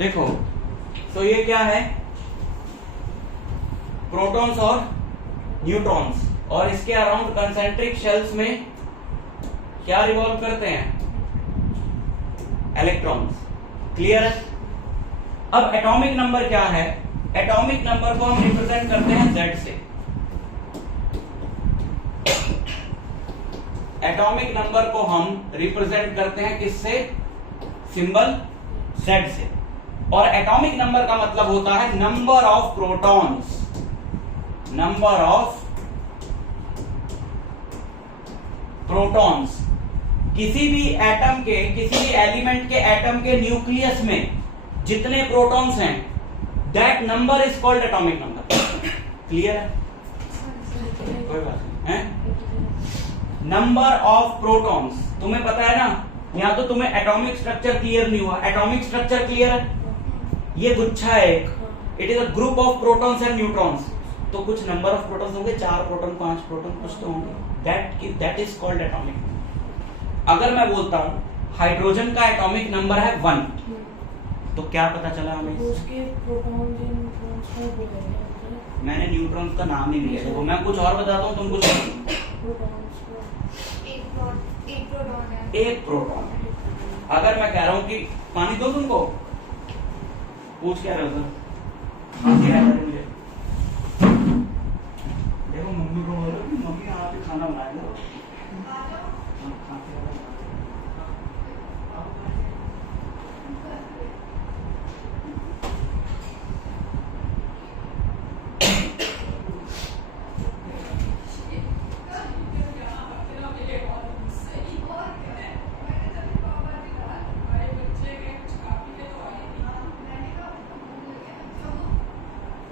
देखो तो ये क्या है, प्रोटॉन्स और न्यूट्रॉन्स, और इसके अराउंड कंसेंट्रिक शेल्स में क्या रिवॉल्व करते हैं, इलेक्ट्रॉन्स। क्लियर है। अब एटॉमिक नंबर क्या है, एटॉमिक नंबर को हम रिप्रेजेंट करते हैं Z से। एटॉमिक नंबर को हम रिप्रेजेंट करते हैं किससे, सिंबल Z से। और एटॉमिक नंबर का मतलब होता है number of protons, number of protons. किसी भी एटम के, किसी भी एलिमेंट के एटम के न्यूक्लियस में जितने प्रोटॉन्स हैं, that number is called atomic number. Clear है, कोई बात नहीं है। नंबर ऑफ प्रोटॉन्स तुम्हें पता है ना, या तो तुम्हें एटॉमिक स्ट्रक्चर क्लियर नहीं हुआ। एटॉमिक स्ट्रक्चर क्लियर है, ये गुच्छा है एक, it is a group of protons and neutrons. तो कुछ नंबर ऑफ प्रोटॉन्स होंगे, 4 प्रोटॉन 5 प्रोटॉन कुछ तो होंगे, that is called atomic number. अगर मैं बोलता हूं हाइड्रोजन का एटॉमिक नंबर है 1, तो क्या पता चला हमें, उसके प्रोटॉन और न्यूट्रॉन्स को बोलेंगे। मैंने न्यूट्रॉन्स का नाम ही लिया। देखो मैं कुछ और बताता हूं, तुम कुछ और। एक प्रोटॉन है। अगर मैं कह रहा हूं कि पानी दो तुमको, पूछ क्या रहे हो सर, मुझे देखो मम्मी को बोलो कि मम्मी यहाँ पे खाना बना दो।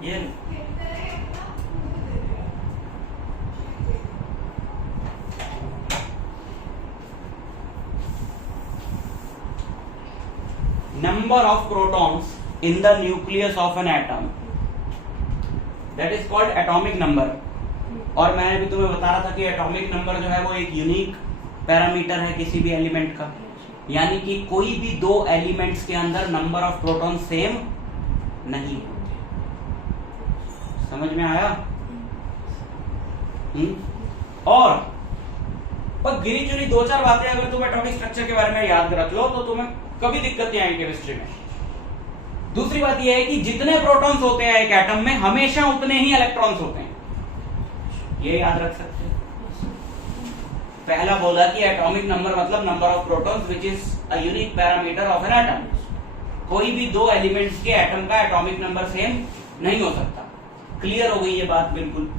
ये number of protons in the nucleus of an atom, that is called atomic number। और मैंने भी तुम्हें बता रहा था कि एटॉमिक नंबर जो है वो एक यूनिक पैरामीटर है किसी भी एलिमेंट का, यानी कि कोई भी दो एलिमेंट्स के अंदर नंबर ऑफ प्रोटॉन सेम नहीं होते। समझ में आया? और पर गिरी चुनी 2-4 बातें अगर तुम एटॉमिक स्ट्रक्चर के बारे में याद रख लो तो तुम्हें कभी दिक्कत नहीं आएगी केमिस्ट्री में। दूसरी बात यह है कि जितने प्रोटॉन्स होते हैं एक एटम में, हमेशा उतने ही इलेक्ट्रॉन्स होते हैं, ये याद रख सकते हैं। पहला बोला कि एटॉमिक नंबर मतलब number of protons which is a unique parameter of an atom. कोई भी दो एलिमेंट्स के एटम का एटॉमिक नंबर सेम नहीं हो सकता। क्लियर हो गई ये बात बिल्कुल।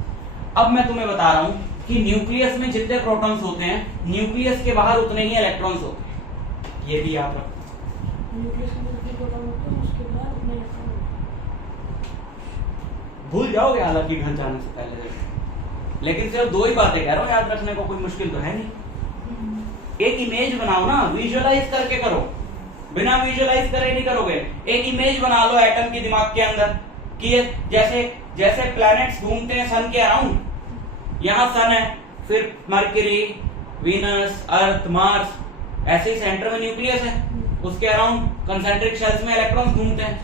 अब मैं तुम्हें बता रहा हूं कि न्यूक्लियस में जितने प्रोटॉन्स होते हैं, न्यूक्लियस के बाहर उतने ही इलेक्ट्रॉन्स होते हैं, ये भी याद रखो। भूल जाओगे हालांकि घर जाने से पहले, लेकिन सिर्फ 2 ही बातें कह रहा हूं याद रखने को, कोई मुश्किल तो है नहीं। एक इमेज बनाओ ना, विजुअलाइज करके करो, बिना विजुअलाइज करे नहीं करोगे। एक इमेज बना लो एटम के दिमाग के अंदर कि जैसे जैसे प्लैनेट्स घूमते हैं सन के अराउंड, यहां सन है, फिर मरकरी, वीनस, अर्थ, मार्स, ऐसे ही सेंटर में न्यूक्लियस है, उसके अराउंड कंसेंट्रिक शेल्स में इलेक्ट्रॉन्स घूमते हैं।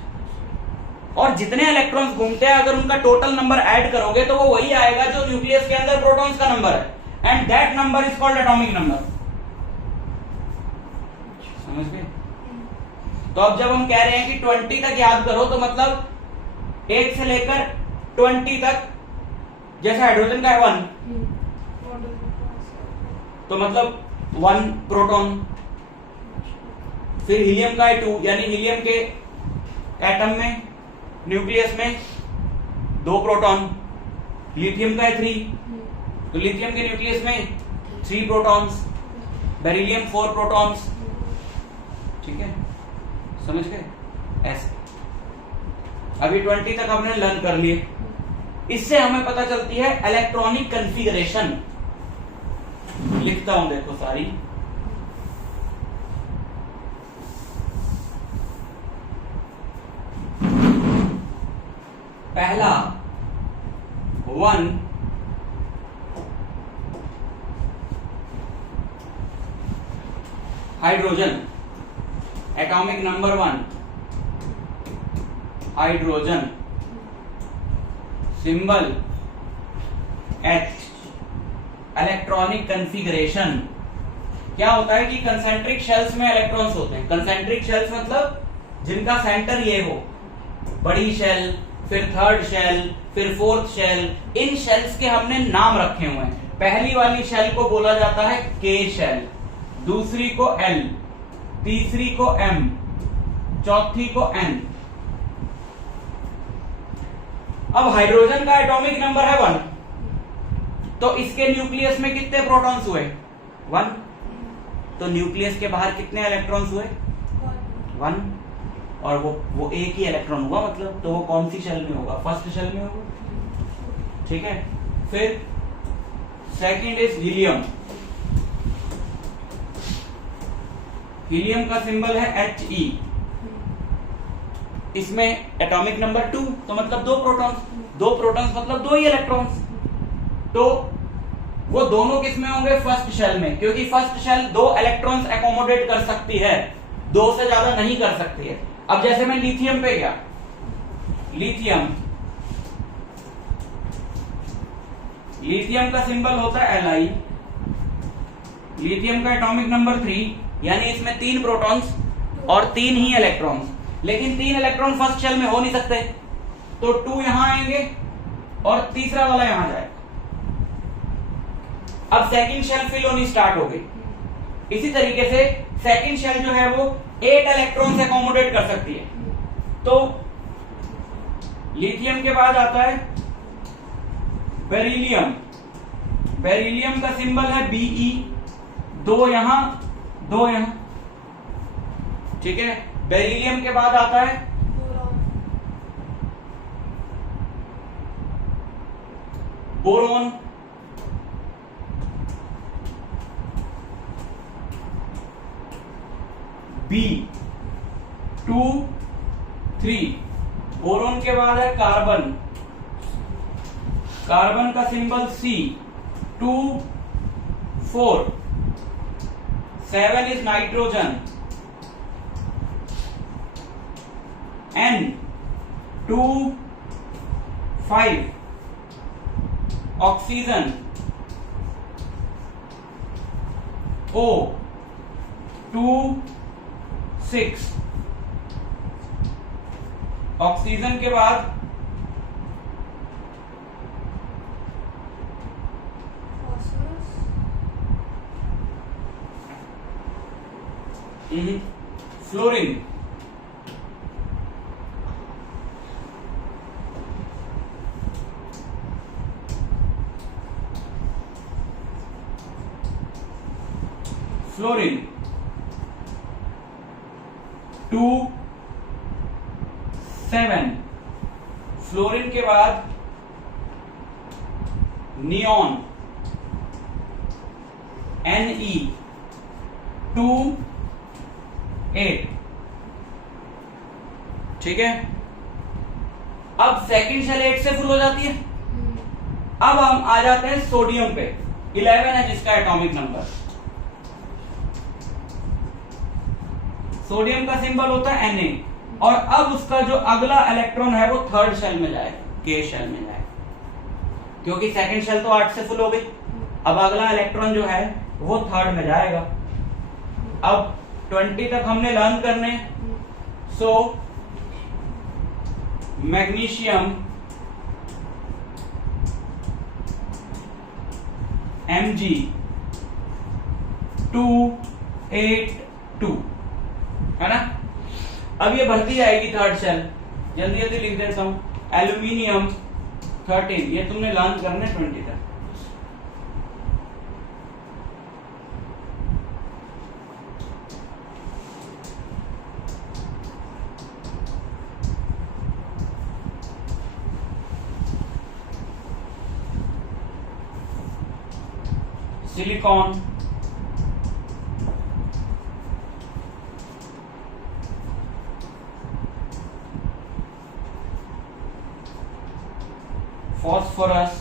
और जितने इलेक्ट्रॉन्स घूमते हैं अगर उनका टोटल नंबर ऐड करोगे तो वो वही आएगा जो न्यूक्लियस के अंदर प्रोटॉन्स का नंबर है, and that number is called atomic number. समझ गए? तो अब जब हम कह रहे हैं कि 20 तक याद करो, तो मतलब 1 से लेकर 20 तक, जैसे हाइड्रोजन का है 1, तो मतलब 1 प्रोटॉन। फिर हीलियम का है 2, यानी हीलियम के एटम में, न्यूक्लियस में 2 प्रोटॉन। लिथियम का है 3, तो लिथियम के न्यूक्लियस में 3 प्रोटॉन्स। Beryllium 4 protons. ठीक है, समझ गए? ऐसे अभी 20 तक हमने लर्न कर लिए। इससे हमें पता चलती है इलेक्ट्रॉनिक कॉन्फ़िगरेशन। लिखता हूं, देखो सारी। पहला 1, hydrogen, atomic number 1, hydrogen, symbol H, electronic configuration. क्या होता है कि कंसेंट्रिक शेल्स में इलेक्ट्रॉन्स होते हैं। कंसेंट्रिक शेल्स मतलब जिनका सेंटर ये हो, बड़ी शेल, फिर थर्ड शेल, फिर फोर्थ शेल। इन शेल्स के हमने नाम रखे हुए हैं। पहली वाली शेल को बोला जाता है के शेल, दूसरी को L, तीसरी को M, चौथी को N। अब हाइड्रोजन का एटॉमिक नंबर है 1, तो इसके न्यूक्लियस में कितने प्रोटॉन्स हुए? 1। तो न्यूक्लियस के बाहर कितने इलेक्ट्रॉन्स हुए? 1। और वो एक ही इलेक्ट्रॉन हुआ, मतलब तो वो कौन सी शेल में होगा? फर्स्ट शेल में होगा। ठीक है। फिर सेकंड इज हीलियम। हीलियम का सिंबल है He। इसमें एटॉमिक नंबर 2, तो मतलब 2 प्रोटॉन्स। 2 प्रोटॉन्स मतलब 2 ही इलेक्ट्रॉन्स। तो वो दोनों किस में होंगे? फर्स्ट शेल में, क्योंकि फर्स्ट शेल 2 इलेक्ट्रॉन्स एकोमोडेट कर सकती है, 2 से ज्यादा नहीं कर सकती है। अब जैसे मैं लिथियम पे गया, लिथियम का सिंबल होता है Li। लिथियम का एटॉमिक नंबर 3, यानी इसमें 3 प्रोटॉन्स और 3 ही इलेक्ट्रॉन्स। लेकिन 3 इलेक्ट्रॉन फर्स्ट शेल में हो नहीं सकते, तो 2 यहां आएंगे और तीसरा वाला यहां जाएगा। अब सेकंड शेल फिल होनी स्टार्ट हो गई। इसी तरीके से सेकंड शेल जो है वो 8 इलेक्ट्रॉन एकोमोडेट कर सकती है। तो लिथियम के बाद आता है बेरिलियम। बेरिलियम का सिंबल है Be, 2 यहां 2 यहां। ठीक है। बेरिलियम के बाद आता है बोरोन। B2 3। बोरोन के बाद है कार्बन। कार्बन का symbol C2 4। 7 is nitrogen. N2 5। Oxygen. O2 6। Oxygen के बाद फ्लोरीन। फ्लोरीन 2 7। फ्लोरीन के बाद नियॉन Ne2 8। ठीक है। अब सेकंड शेल 8 से फुल हो जाती है। अब हम आ जाते हैं सोडियम पे। 11 है जिसका एटॉमिक नंबर। सोडियम का सिंबल होता है Na, और अब उसका जो अगला इलेक्ट्रॉन है वो थर्ड शेल में जाएगा, के शेल में जाएगा, क्योंकि सेकंड शेल तो 8 से फुल हो गई। अब अगला इलेक्ट्रॉन जो है वो थर्ड में जाएगा। अब 20 तक हमने लर्न करने। सो मैग्नीशियम Mg282 है ना। अब ये भरती जाएगी थर्ड शेल। जल्दी जल्दी लिख देता हूं। एल्यूमिनियम 13, ये तुमने लर्न करने 20 तक। Silicon phosphorus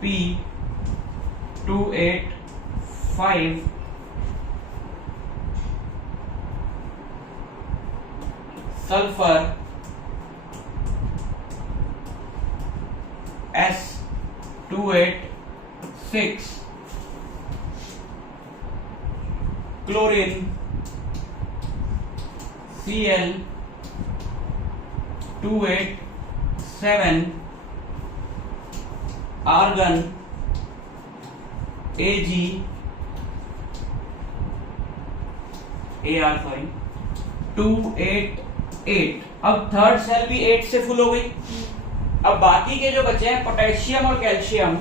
P285 sulphur S286, chlorine Cl287, argon Ag288। अब थर्ड सेल भी 8 से फुल हो गई। अब बाकी के जो बचे हैं पोटेशियम और कैल्शियम,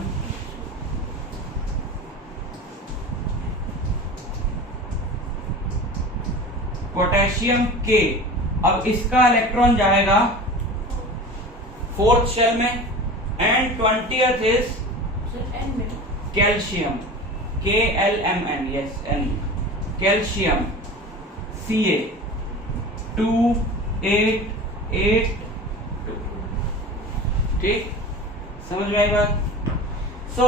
पोटेशियम के, अब इसका इलेक्ट्रॉन जाएगा फोर्थ शेल में, एंड 20th इज सर एन में calcium KLMN, yes N, calcium Ca288। ठीक, समझ में आई बात? सो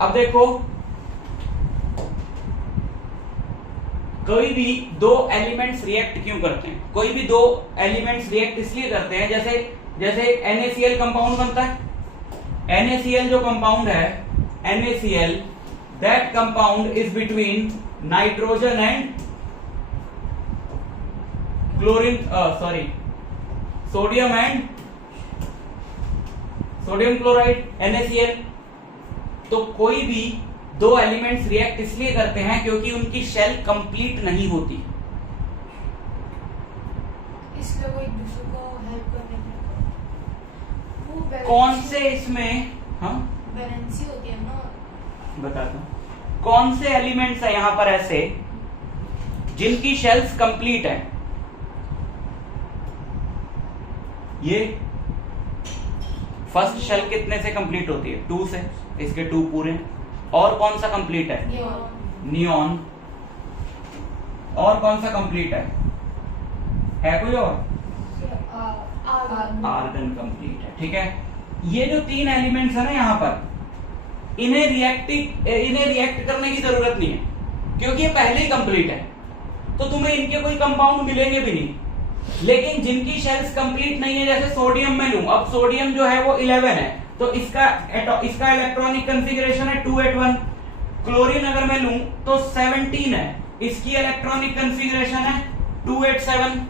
अब देखो, कोई भी दो एलिमेंट्स रिएक्ट क्यों करते हैं? कोई भी दो एलिमेंट्स रिएक्ट इसलिए करते हैं, जैसे NaCl कंपाउंड बनता है। NaCl जो कंपाउंड है, NaCl, that compound is between nitrogen and chlorine, sorry, sodium and sodium chloride, NaCl। तो कोई भी दो एलिमेंट्स रिएक्ट इसलिए करते हैं क्योंकि उनकी शेल कंप्लीट नहीं होती। इसलिए वो एक दूसरे को हेल्प करने के लिए कौन से इसमें, हाँ बैलेंसी होती है ना। बताता हूं, कौन से एलिमेंट्स है यहां पर ऐसे जिनकी शेल्स कंप्लीट है? ये फर्स्ट शेल कितने से कंप्लीट होती है? 2 से, इसके 2 पूरे। और कौन सा कंप्लीट है? नियॉन। और कौन सा कंप्लीट है कोई और? आर्गन कंप्लीट है। ठीक है, ये जो 3 एलिमेंट्स है ना यहां पर, इन्हें रिएक्ट करने की जरूरत नहीं है क्योंकि ये पहले ही कंप्लीट है, तो तुम्हें इनके कोई कंपाउंड मिलेंगे भी नहीं। लेकिन जिनकी शेल्स कंप्लीट नहीं है, जैसे सोडियम में लूं, अब सोडियम जो है वो 11 है, तो इसका इलेक्ट्रॉनिक कंफिगरेशन है 281। क्लोरीन अगर मैं लूं तो 17 है, इसकी इलेक्ट्रॉनिक कंफिगरेशन है 287।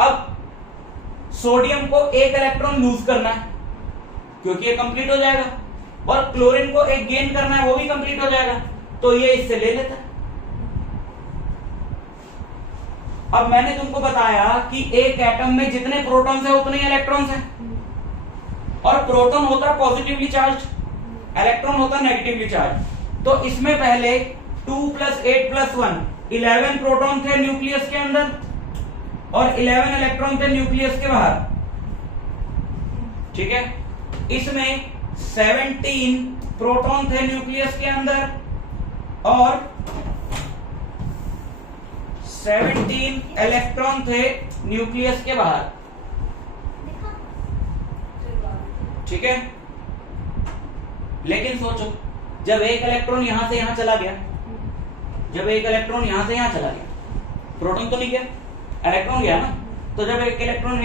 अब सोडियम को एक इलेक्ट्रॉन लूज करना है क्योंकि ये कंप्लीट हो जाएगा, और क्लोरीन को एक गेन करना है, वो भी कंप्लीट हो जाएगा, तो ये इससे ले लेता है। अब मैंने तुमको बताया कि एक एटम में जितने प्रोटॉन्स है उतने इलेक्ट्रॉन्स हैं, और प्रोटॉन होता है पॉजिटिवली चार्ज, इलेक्ट्रॉन होता है नेगेटिवली चार्ज। तो इसमें पहले 2 + 8 + 1 11 प्रोटॉन थे न्यूक्लियस के अंदर, और 11 इलेक्ट्रॉन थे न्यूक्लियस के बाहर। ठीक है, इसमें 17 प्रोटॉन थे न्यूक्लियस के अंदर, और 17 इलेक्ट्रॉन थे न्यूक्लियस के बाहर। ठीक है, लेकिन सोचो, जब एक इलेक्ट्रॉन यहां से यहां चला गया, प्रोटॉन तो नहीं गया, इलेक्ट्रॉन गया ना। तो जब एक इलेक्ट्रॉन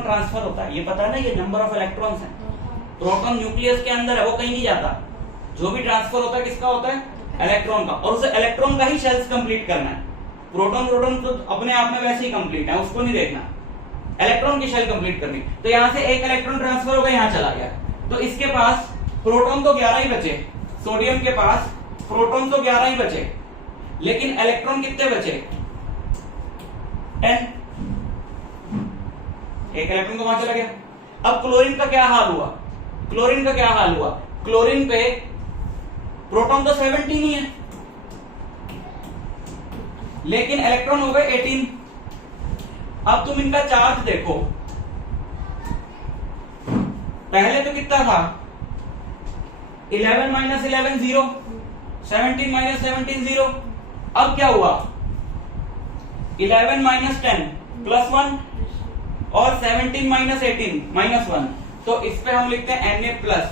ट्रांसफर होता है, ये पता है ना, ये नंबर ऑफ इलेक्ट्रॉन्स है। प्रोटॉन न्यूक्लियस के अंदर है, वो कहीं नहीं जाता। जो भी ट्रांसफर होता है किसका होता है? इलेक्ट्रॉन का, और उसे इलेक्ट्रॉन का ही शेल्स कंप्लीट करना है। प्रोटॉन तो अपने आप में वैसे ही कंप्लीट है, उसको नहीं देखना, इलेक्ट्रॉन की शेल कंप्लीट करनी। तो यहां से एक इलेक्ट्रॉन ट्रांसफर हो गया, यहां चला गया, तो इसके पास प्रोटॉन तो 11 ही बचे, सोडियम के पास प्रोटॉन तो 11 ही बचे, लेकिन इलेक्ट्रॉन कितने बचे? 10। एक इलेक्ट्रॉन तो वहां चला गया। अब क्लोरीन का क्या हाल हुआ? क्लोरीन पे प्रोटॉन तो 17 ही है, लेकिन इलेक्ट्रॉन हो गए 18। अब तुम इनका चार्ज देखो, पहले तो कितना था? 11 - 11 0, 17 - 17 0। अब क्या हुआ? 11 - 10 +1, और 17 माइनस 18 माइनस 1, तो इस पे हम लिखते हैं Na प्लस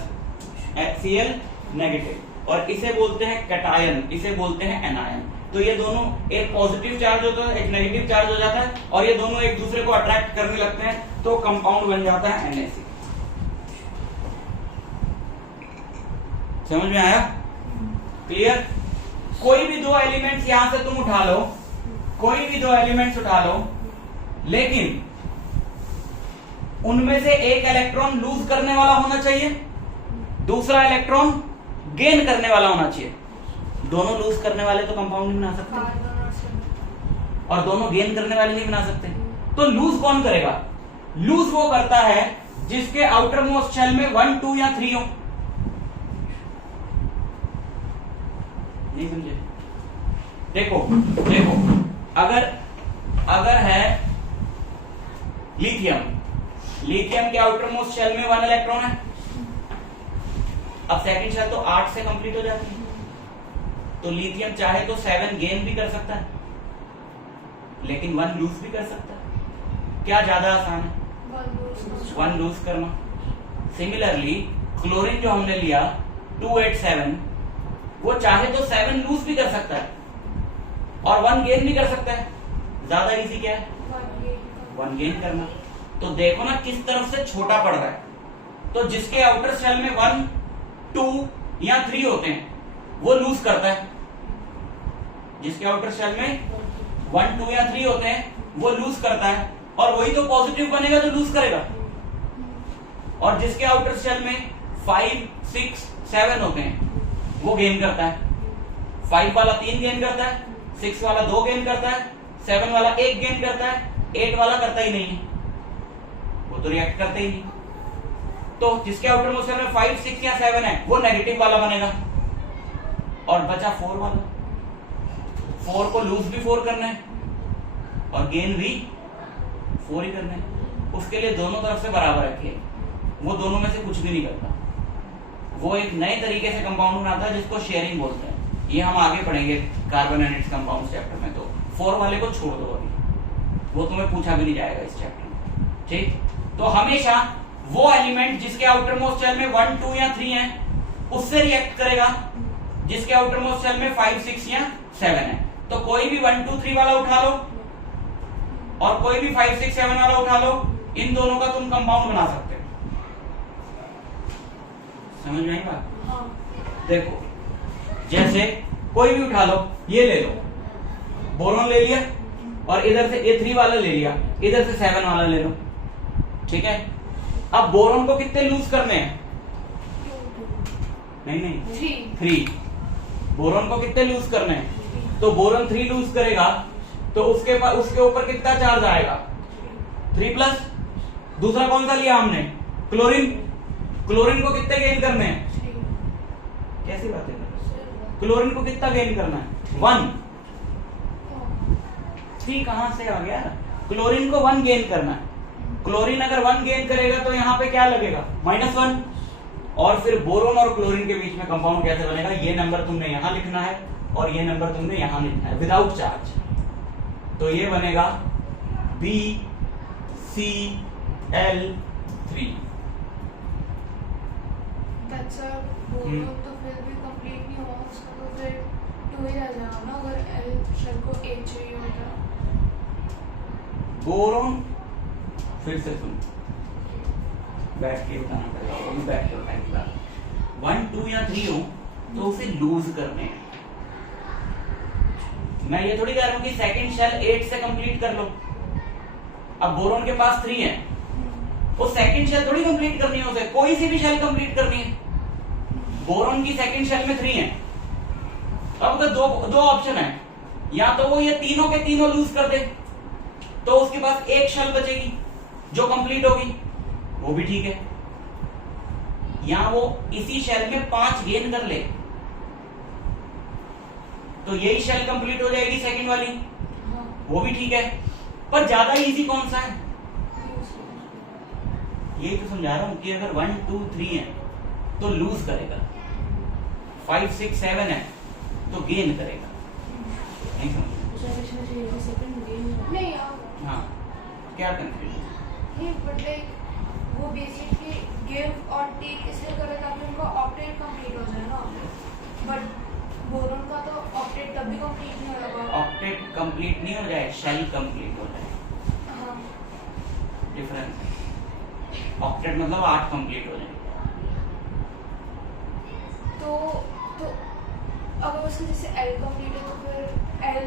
Cl नेगेटिव, और इसे बोलते हैं कैटायन, इसे बोलते हैं एनायन। तो ये दोनों, एक पॉजिटिव चार्ज होता है, एक नेगेटिव चार्ज हो जाता है, और ये दोनों एक दूसरे को अट्रैक्ट करने लगते हैं, तो कंपाउंड बन जाता है NaC। समझ में आया? क्लियर? कोई भी दो एलिमेंट्स यहां से तुम उठा लो, कोई भी दो एलिमेंट्स उठा लो, लेकिन उनमें से एक इलेक्ट्रॉन लूज करने वाला होना चाहिए, दूसरा इलेक्ट्रॉन गेन करने वाला होना चाहिए। दोनों लूज करने वाले तो कंपाउंड नहीं बना सकते, और दोनों गेन करने वाले नहीं बना सकते। तो लूज कौन करेगा? लूज वो करता है जिसके आउटर मोस्ट शेल में 1, 2 या 3 हो। नहीं समझे? देखो देखो, अगर है लिथियम, लिथियम के आउटर मोस्ट शेल में 1 इलेक्ट्रॉन है। अब सेकंड शेल तो 8 से कंप्लीट हो जाती है, तो लिथियम चाहे तो 7 गेन भी कर सकता है, लेकिन 1 लूज भी कर सकता है। क्या ज्यादा आसान है? 1 लूज करना। सिमिलरली क्लोरीन जो हमने लिया 287, वो चाहे तो 7 लूज भी कर सकता है और 1 गेन भी कर सकता है। ज्यादा इजी क्या है? 1 गेन करना। तो देखो ना किस तरफ से छोटा पड़ रहा है। तो जिसके आउटर शेल में 1, 2 या 3 होते हैं वो लूज करता है, जिसके आउटर शेल में 1, 2 या 3 होते हैं वो लूज करता है, और वही तो पॉजिटिव बनेगा जो लूज करेगा। और जिसके आउटर शेल में 5, 6, 7 होते हैं वो गेन करता है। 5 वाला 3 गेन करता है, 6 वाला 2 गेन करता है, 7 वाला 1 गेन करता है, 8 वाला करता ही नहीं है, वो तो रिएक्ट करते ही नहीं। तो जिसके आउटर मोस्ट शेल में 5, 6 या 7 है वो नेगेटिव वाला बनेगा, और बचा 4 वाला। 4 को लूज भी 4 करना है और गेन भी 4 ही करना है। उसके लिए दोनों तरफ से बराबर रखिए, वो दोनों में से कुछ भी नहीं करता। वो एक नए तरीके से कंपाउंड बनाता है जिसको शेयरिंग बोलते हैं। ये हम आगे पढ़ेंगे carbon and its compound chapter में। तो 4 वाले को छोड़ दो अभी, वो तुम्हें पूछा भी नहीं जाएगा इस चैप्टर में, ठीक? तो हमेशा वो एलिमेंट जिसके आउटर मोस्ट शेल में 1, 2 या 3 है उससे रिएक्ट करेगा जिसके आउटर मोस्ट शेल में 5, 6 या 7 है। तो कोई भी 1, 2, 3 वाला उठा लो और कोई भी 5, 6, 7 वाला उठा लो, इन दोनों का तुम कंपाउंड बना सकते हो। समझ में आई बात? हाँ। देखो, जैसे कोई भी उठा लो, ये ले लो, बोरॉन ले लिया, और इधर से A3 वाला ले लिया, इधर से 7 वाला ले लो, ठीक है? अब बोरॉन को कितने लूज करने हैं? नहीं 3। बोरॉन को कितने लूज करने हैं? तो बोरॉन 3 लूज करेगा, तो उसके ऊपर कितना चार्ज आएगा? 3+। दूसरा कौन सा लिया हमने? क्लोरीन। क्लोरीन को कितने गेन करने हैं? कैसी बात है? क्लोरीन को कितना गेन करना है? 1। 3 कहां से आ गया? क्लोरीन को 1 गेन करना है। क्लोरीन अगर 1 गेन करेगा तो यहाँ पे क्या लगेगा? -1। और फिर बोरोन और क्लोरीन के बीच में कंपाउंड कैसे बनेगा? ये नंबर तुमने यहां लिखना है और ये नंबर तुमने यहां लिखना है विदाउट चार्ज। तो ये बनेगा BCl3। बोरोन तो फिर भी कंप्लीट नहीं हुआ उसका, तो फिर 2 ही रह जाएगा ना अगर L शेल को 1 चाहिए होता। बोरोन फिर से सुन, बैठ के बताना पड़ेगा, वो भी बैठ के बताएंगे। 1, 2 या 3 हो तो उसे लूज करने हैं। मैं ये थोड़ी कह रहा हूं कि सेकंड शेल 8 से कंप्लीट कर लो। अब बोरोन के पास 3 है, वो सेकंड शेल थोड़ी कंप्लीट करनी है, उसे कोई सी भी शेल कंप्लीट करनी है। बोरोन की सेकंड शेल में 3 है। अब तो दो ऑप्शन है, या तो वो ये तीनों के तीनों लूज कर दे तो उसके पास एक शेल बचेगी जो कंप्लीट होगी, वो भी ठीक है, या वो इसी शेल में 5 गेन कर ले तो यही शेल कंप्लीट हो जाएगी सेकंड वाली, वो भी ठीक है। पर ज्यादा इजी कौन सा है? यही तो समझा रहा हूं कि अगर 1, 2, 3 है तो लूज करेगा, 5, 6, 7 है तो गेन करेगा। नहीं समझ? नहीं हाँ, क्या कंफ्यूजन? नहीं बट लाइक वो बेसिकली गिव और टेक इसलिए कर रहे ताकि उनका ऑक्टेट कंप्लीट हो जाए ना, बट बोरोन का तो ऑक्टेट तभी कंप्लीट नहीं होगा। ऑक्टेट कंप्लीट नहीं हो जाए, शेल कंप्लीट हो जाए, हाँ डिफरेंस। ऑक्टेट मतलब 8 कंप्लीट हो जाए। तो अगर उसका जैसे एल कंप्लीट है तो फिर एल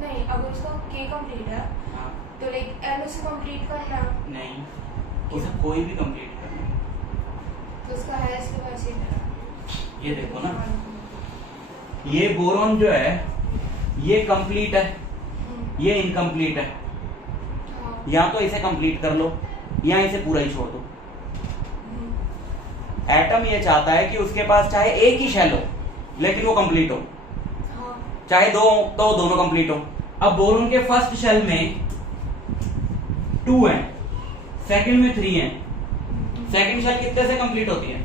नहीं, अगर उसका के कंप्लीट है हाँ तो लाइक एल उसे कंप्लीट करना है, नहीं, उसे कोई भी कंप्लीट करना है। तो उसका है इसके पास ही मेरा। ये देखो ना, ये बोरोन जो है ये कंप्लीट है, ये इनकम्प्लीट है। हाँ या तो इसे कंप्लीट कर लो या इसे पूरा ही छोड़ दो। एटम ये चाहता है कि उसके पास चाहे एक ही शेल हो लेकिन वो कंप्लीट हो, हाँ चाहे दो तो दोनों कंप्लीट हो। अब बोरोन के फर्स्ट शेल में 2 है, सेकंड में 3 है। सेकंड शेल कितने से कंप्लीट होती है?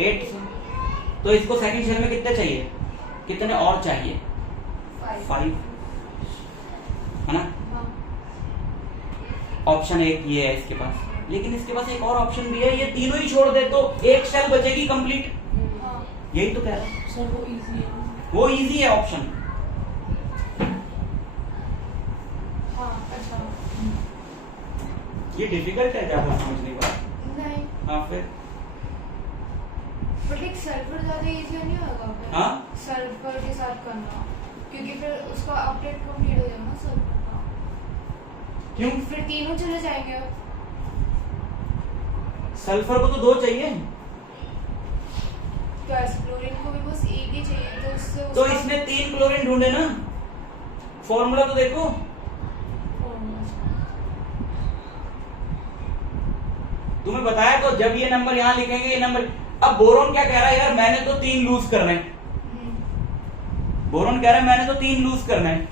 8 से। तो इसको सेकंड शेल में कितने चाहिए, कितने और चाहिए? 5 है ना। हाँ ऑप्शन एक ये है इसके पास, लेकिन इसके पास एक और ऑप्शन भी है, ये तीनों ही छोड़ दे तो एक शेल बचेगी कंप्लीट। हाँ यही तो कह रहा हूं, सर वो इजी है। वो इजी है ऑप्शन। हाँ अच्छा ये डिफिकल्ट है ज्यादा समझने की बात। नहीं, हाँ फिर बट लाइक सल्फर ज्यादा इजी नहीं होगा फिर। हाँ? सल्फर के साथ करना, क्योंकि फिर उसका अपडेट कंप्लीट हो जाएगा ना सल्फर का। क्यों? फिर तीनों चले जाएंगे। सल्फर को तो 2 चाहिए, तो क्लोरीन को भी बस एक ही चाहिए, तो उससे तो उसका इसने 3 क्लोरीन ढूंढे ना। फॉर्मूला तो देखो, तुम्हें बताया तो जब ये नंबर यहां लिखेंगे ये नंबर। अब बोरोन क्या कह रहा है, यार मैंने तो 3 लूज करना है। बोरोन कह रहा है मैंने तो 3 लूज करना है,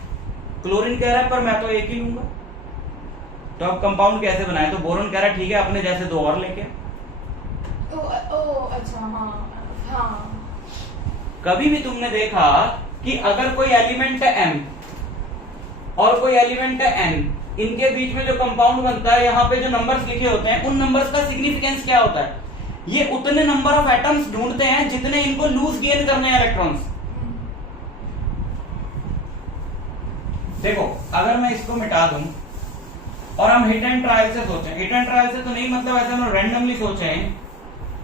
क्लोरीन कह रहा है पर मैं तो एक ही लूंगा। तो अब कंपाउंड कैसे बनाए? तो बोरोन कह रहा है ठीक है अपने जैसे 2 और लेके। ओ अच्छा हाँ हाँ कभी भी तुमने देखा कि अगर कोई एलिमेंट है m और कोई एलिमेंट है n, इनके बीच में जो कंपाउंड बनता है, यहाँ पे जो नंबर्स लिखे होते हैं उन नंबर्स का सिग्निफिकेंस क्या होता है? ये उतने नंबर ऑफ एटम्स ढूंढते हैं जितने इनको लूज गेन करने हैं इलेक्ट्रॉन्स। देखो अगर मैं इसको मिटा दूं और हम हिट एंड ट्रायल से सोचें, हिट एंड ट्रायल से तो नहीं मतलब ऐसे हम रैंडमली सोचें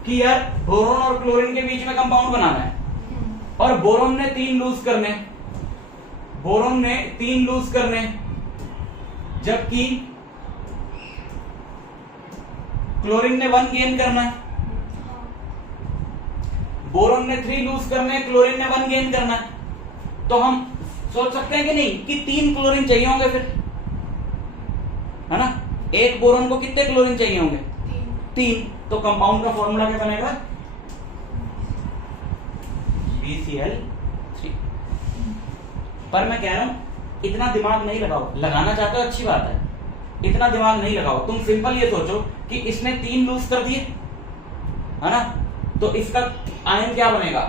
कि यार बोरोन और क्लोरीन के बीच में कंपाउंड बनाना है और बोरोन ने 3 लूज करने, बोरोन ने 3 लूज करने, जबकि क्लोरीन ने 1 गेन करना है। बोरोन ने 3 लूज करने, क्लोरीन ने 1 गेन करना है। तो हम सोच सकते हैं कि नहीं कि 3 क्लोरीन चाहिए होंगे फिर, है ना। एक बोरोन को कितने क्लोरीन चाहिए होंगे? 3। तो कंपाउंड का फॉर्मूला क्या बनेगा? BCl3। पर मैं कह रहा हूं इतना दिमाग नहीं लगाओ, लगाना चाहते हो अच्छी बात है, इतना दिमाग नहीं लगाओ। तुम सिंपल ये सोचो कि इसने 3 लूज कर दिए, है ना, तो इसका आयन क्या बनेगा?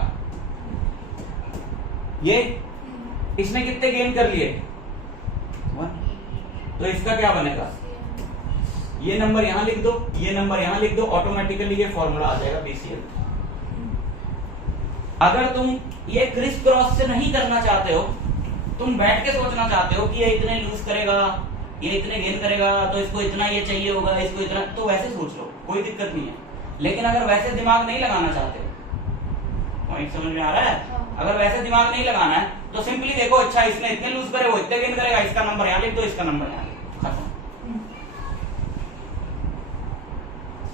ये इसने कितने गेन कर लिए? 1। तो इसका क्या बनेगा? ये नंबर यहां लिख दो, ये नंबर यहां लिख दो, ऑटोमेटिकली ये फॉर्मूला आ जाएगा BCl। अगर तुम ये क्रिस क्रॉस से नहीं करना चाहते हो, तुम बैठ के सोचना चाहते हो कि ये इतने लूज करेगा, ये इतने गेन करेगा, तो इसको इतना ये चाहिए होगा, इसको इतना, तो वैसे सोच लो, कोई दिक्कत नहीं है। लेकिन अगर वैसे दिमाग नहीं लगाना चाहते हो, पॉइंट समझ में आ रहा है? अगर वैसे दिमाग नहीं लगाना है तो सिंपली देखो, अच्छा इसने इतने लूज करे, वो इतने गेन करेगा, इसका नंबर यहां लिख दो, इसका नंबर यहां लिख दो, खत्म।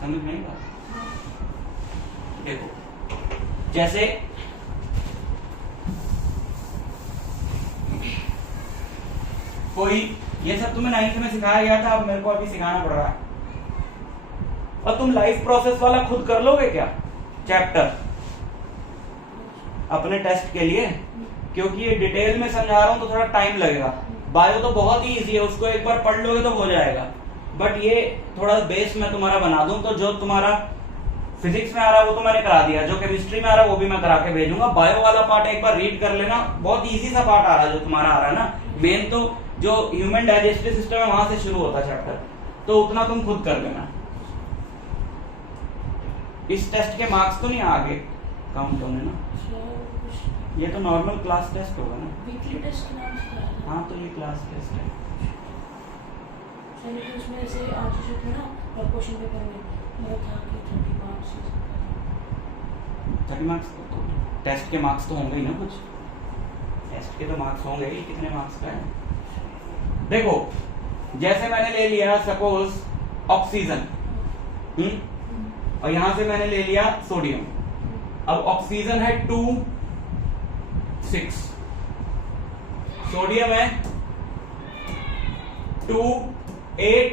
समझ में नहीं बात? देखो जैसे कोई, ये सब तुम्हें 9th में सिखाया गया था, अब मेरे को अभी सिखाना पड़ रहा है। और तुम लाइफ प्रोसेस वाला खुद कर लोगे क्या चैप्टर अपने टेस्ट के लिए? क्योंकि ये डिटेल में समझा रहा हूं तो थोड़ा टाइम लगेगा। बायो तो बहुत ही इजी है, उसको एक बार पढ़ लोगे तो हो जाएगा। बट ये थोड़ा बेस मैं तुम्हारा बना दूं, तो जो तुम्हारा फिजिक्स में आ रहा है वो तो मैंने करा दिया, जो केमिस्ट्री में आ रहा है वो भी मैं करा के भेजूंगा। बायो वाला पार्ट एक बार रीड कर लेना, बहुत इजी सा पार्ट आ रहा है जो तुम्हारा आ रहा है ना। मेन तो जो ह्यूमन डाइजेस्टिव सिस्टम है वहां से शुरू होता है चैप्टर, तो उतना तुम खुद कर लेना। इस टेस्ट के मार्क्स तो नहीं आगे काउंट होने ना, ये तो नॉर्मल क्लास टेस्ट होगा ना। वीकली टेस्ट के नाम से आया। हाँ तो ये क्लास टेस्ट है। सर उसमें से आज जो थे ना क्वेश्चन पेपर में मेरा था कि 30 मार्क्स 30 मार्क्स तो टेस्ट के मार्क्स तो होंगे ही ना, कुछ टेस्ट के तो मार्क्स होंगे ही, कितने मार्क्स का है देखो। जैसे मैंने ले लिया सपोज ऑक्सीजन, और यहां से मैंने ले लिया सोडियम। अब ऑक्सीजन है 2 6, सोडियम है 2 8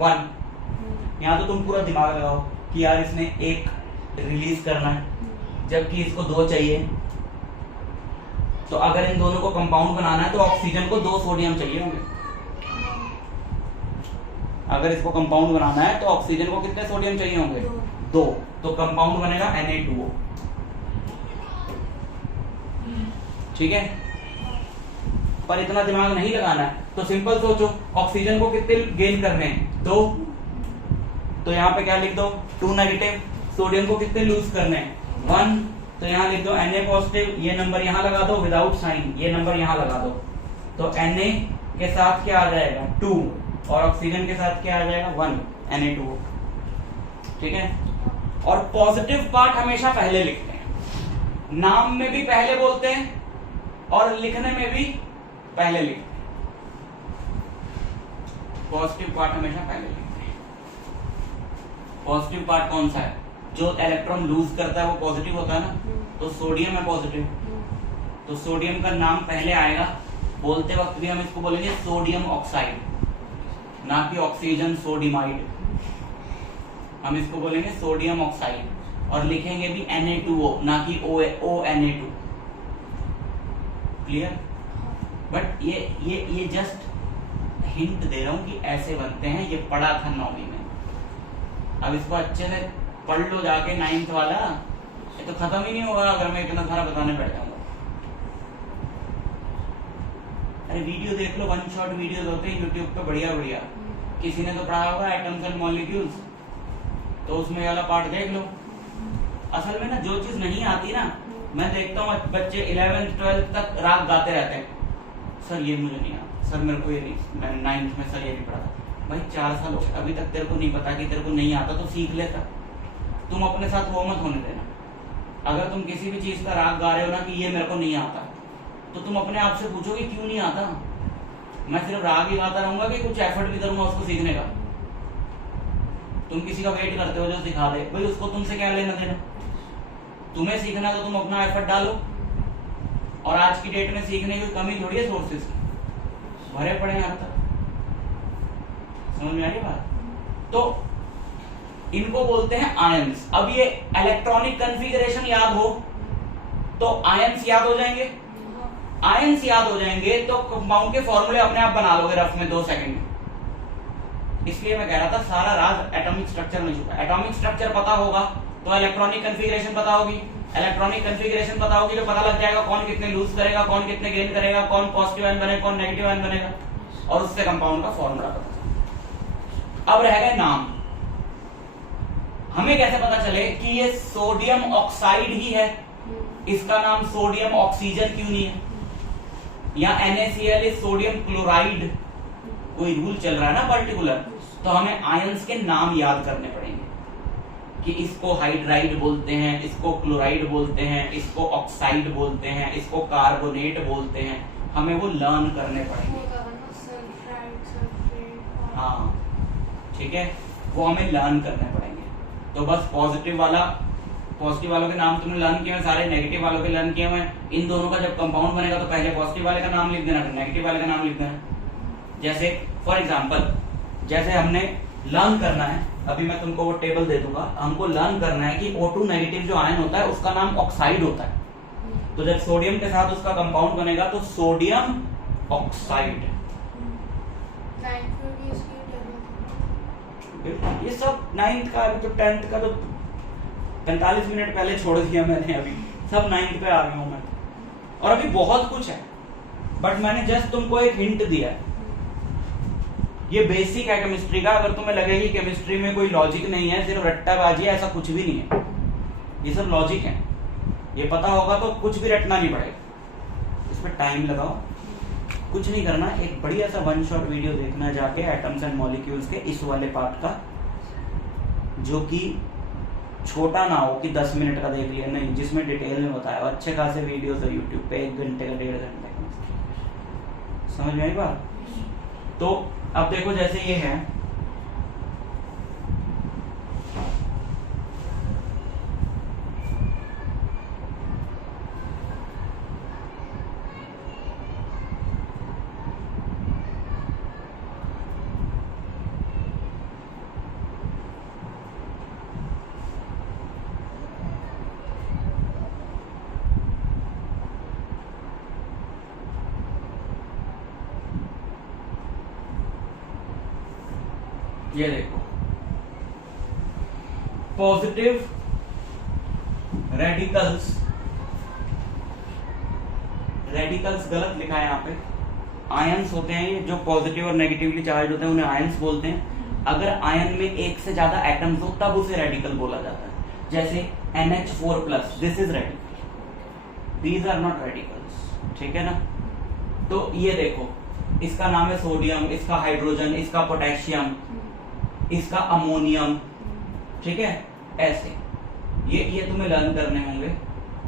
1। यहां तो तुम पूरा दिमाग लगाओ कि यार इसने एक रिलीज करना है जबकि इसको 2 चाहिए, तो अगर इन दोनों को कंपाउंड बनाना है तो ऑक्सीजन को 2 सोडियम चाहिए होंगे। अगर इसको कंपाउंड बनाना है तो ऑक्सीजन को कितने सोडियम चाहिए होंगे? 2। तो कंपाउंड बनेगा Na2O। ठीक है, पर इतना दिमाग नहीं लगाना है, तो सिंपल सोचो ऑक्सीजन को कितने गेन करने हैं? 2। तो यहाँ पे क्या लिख दो? 2 नेगेटिव। सोडियम को कितने लूज करने हैं? 1। तो यहाँ लिख दो Na पॉजिटिव, ये नंबर यहाँ लगा दो विदाउट साइन, ये नंबर यहाँ लगा दो। तो Na के साथ क्या आ जाएगा? 2, और ऑक्सीजन के साथ क्या आ जाएगा? 1 Na2O। ठीक है, और पॉजिटिव पार्ट हमेशा पहले लिखते हैं, नाम में भी पहले बोलते हैं और लिखने में भी पहले लिखते हैं। पॉजिटिव पार्ट हमेशा पहले लिखते हैं। पॉजिटिव पार्ट कौन सा है? जो इलेक्ट्रॉन लूज करता है वो पॉजिटिव होता है ना, तो सोडियम है पॉजिटिव, तो सोडियम का नाम पहले आएगा। बोलते वक्त भी हम इसको बोलेंगे सोडियम ऑक्साइड, ना कि ऑक्सीजन सोडिमाइड। हम इसको बोलेंगे सोडियम ऑक्साइड, और लिखेंगे भी Na2O, ना कि ONA2। क्लियर? बट ये जस्ट हिंट दे रहा हूं कि ऐसे बनते हैं, ये पढ़ा था 9वीं में। अब इसको अच्छे से पढ़ लो जाके 9th वाला, ये तो खत्म ही नहीं होगा अगर मैं इतना सारा बताने बैठ जाऊंगा। अरे वीडियो देख लो, 1 शॉट वीडियोस होते हैं यूट्यूब पे बढ़िया बढ़िया। किसी ने तो पढ़ा होगा एटम्स एंड मॉलिक्यूल्स, तो उसमें वाला पार्ट देख लो। असल में ना जो चीज नहीं आती ना, मैं देखता हूँ बच्चे 11th 12th तक राग गाते रहते हैं, सर ये मुझे नहीं आता, सर मेरे को ये नहीं, मैं 9th में सर ये नहीं पढ़ा। भाई 4 साल हो गए, अभी तक तेरे को नहीं पता कि तेरे को नहीं आता तो सीख लेता। तुम अपने साथ वो मत होने देना। अगर तुम किसी भी चीज का राग गा रहे हो ना कि ये मेरे को नहीं आता, तो तुम अपने आप से पूछो कि क्यों नहीं आता। मैं सिर्फ राग ही गाता रहूंगा कि कुछ एफर्ट भी करूंगा उसको सीखने का? तुम किसी का वेट करते हो जो सिखा दे, भाई उसको तुमसे क्या लेना देना? तुम्हें सीखना तो तुम अपना एफर्ट डालो। और आज की डेट में सीखने की कमी थोड़ी है, सोर्सेज की भरे पड़े हैं हर तरफ। समझ में आ रही बात? तो इनको बोलते हैं आयंस। अब ये इलेक्ट्रॉनिक कॉन्फ़िगरेशन याद हो तो आयंस याद हो जाएंगे। आयंस याद हो जाएंगे तो कंपाउंड के फॉर्मूले अपने आप बना लोगे रफ में 2 सेकंड में। इसलिए मैं कह रहा था सारा राज एटॉमिक स्ट्रक्चर में छुपा है। एटॉमिक स्ट्रक्चर पता होगा तो इलेक्ट्रॉनिक कॉन्फ़िगरेशन पता होगी, इलेक्ट्रॉनिक कॉन्फ़िगरेशन पता होगी तो पता लग जाएगा कौन कितने लूज करेगा, कौन कितने गेन करेगा, कौन पॉजिटिव आयन बनेगा, कौन नेगेटिव आयन बनेगा, और उससे कंपाउंड का फॉर्मूला पता। अब रह गए नाम। हमें कैसे पता चले कि ये सोडियम ऑक्साइड ही है? इसका नाम सोडियम ऑक्सीजन क्यों नहीं है? या NaCl इज सोडियम क्लोराइड, कोई रूल चल रहा है ना पर्टिकुलर, तो हमें आयंस के नाम याद करने पड़ेंगे कि इसको हाइड्राइड बोलते हैं, इसको क्लोराइड बोलते हैं, इसको ऑक्साइड बोलते हैं, इसको कार्बोनेट बोलते हैं। हमें वो लर्न करने पड़ेंगे। हाँ ठीक है, वो हमें लर्न करने पड़ेंगे। तो बस पॉजिटिव वालों के नाम तुमने लर्न किए हैं, सारे नेगेटिव वालों के लर्न किए हुए हैं। इन दोनों का जब कंपाउंड बनेगा तो पहले पॉजिटिव वाले का नाम लिख देना, फिर नेगेटिव वाले का नाम लिख देना। जैसे फॉर एग्जांपल, जैसे हमने लर्न करना है, अभी मैं तुमको वो टेबल दे दूंगा, हमको लर्न करना है कि O2 नेगेटिव जो आयन होता है उसका नाम ऑक्साइड होता है। तो जब सोडियम के साथ उसका कंपाउंड बनेगा तो सोडियम ऑक्साइड। ये सब 9th का, तो 10th का तो 45 मिनट पहले छोड़ दिया मैंने, अभी सब 9th पे आ गया हूं मैं। और अभी बहुत कुछ है, बट मैंने जस्ट तुमको एक हिंट दिया है। ये बेसिक है केमिस्ट्री का। अगर तुम्हें लगे कि केमिस्ट्री में कोई लॉजिक नहीं है, सिर्फ रट्टाबाजी है, ऐसा कुछ भी नहीं है, ये सब लॉजिक है। ये पता होगा तो कुछ भी रटना नहीं पड़ेगा। इस पर टाइम लगाओ, कुछ नहीं करना, एक बढ़िया सा वन शॉट वीडियो देखना है जाके एटम्स एंड मॉलिक्यूल्स के इस वाले पार्ट का, जो कि छोटा ना हो कि 10 मिनट का देख लिया, नहीं, जिसमें डिटेल में बताया। अच्छे खासे वीडियोस है यूट्यूब पे, 1 घंटे का, 1.5 घंटे का। समझ में आई बात? तो अब देखो जैसे ये है, ये देखो पॉजिटिव रेडिकल्स, रेडिकल्स गलत लिखा है यहाँ पे, आयंस होते हैं ये, जो पॉजिटिव और नेगेटिवली चार्ज होते हैं उन्हें आयंस बोलते हैं। अगर आयन में एक से ज्यादा एटम्स हो तब उसे रेडिकल बोला जाता है। जैसे NH4+, this is radical, these are not radicals, ठीक है ना। तो ये देखो, इसका नाम है सोडियम, इसका हाइड्रोजन, इसका पोटेशियम, इसका अमोनियम, ठीक है। ऐसे ये तुम्हें लर्न करने होंगे।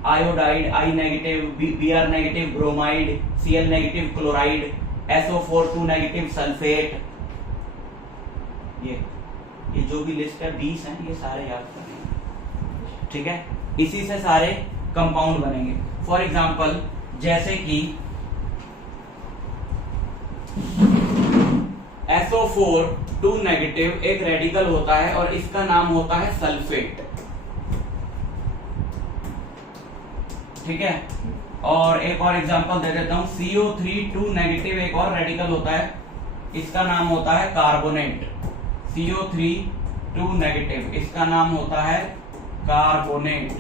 Iodide, I negative, Br negative bromide, Cl negative chloride, SO4 2 negative sulphate. ये जो भी लिस्ट है 20 है, ये सारे याद करने हैं, ठीक है। इसी से सारे कंपाउंड बनेंगे। फॉर एग्जांपल जैसे कि SO4 2 नेगेटिव एक रेडिकल होता है और इसका नाम होता है सल्फेट, ठीक है। और एक और एग्जांपल दे देता हूं, CO3 2 नेगेटिव एक और रेडिकल होता है, इसका नाम होता है कार्बोनेट। CO3 2 नेगेटिव, इसका नाम होता है कार्बोनेट,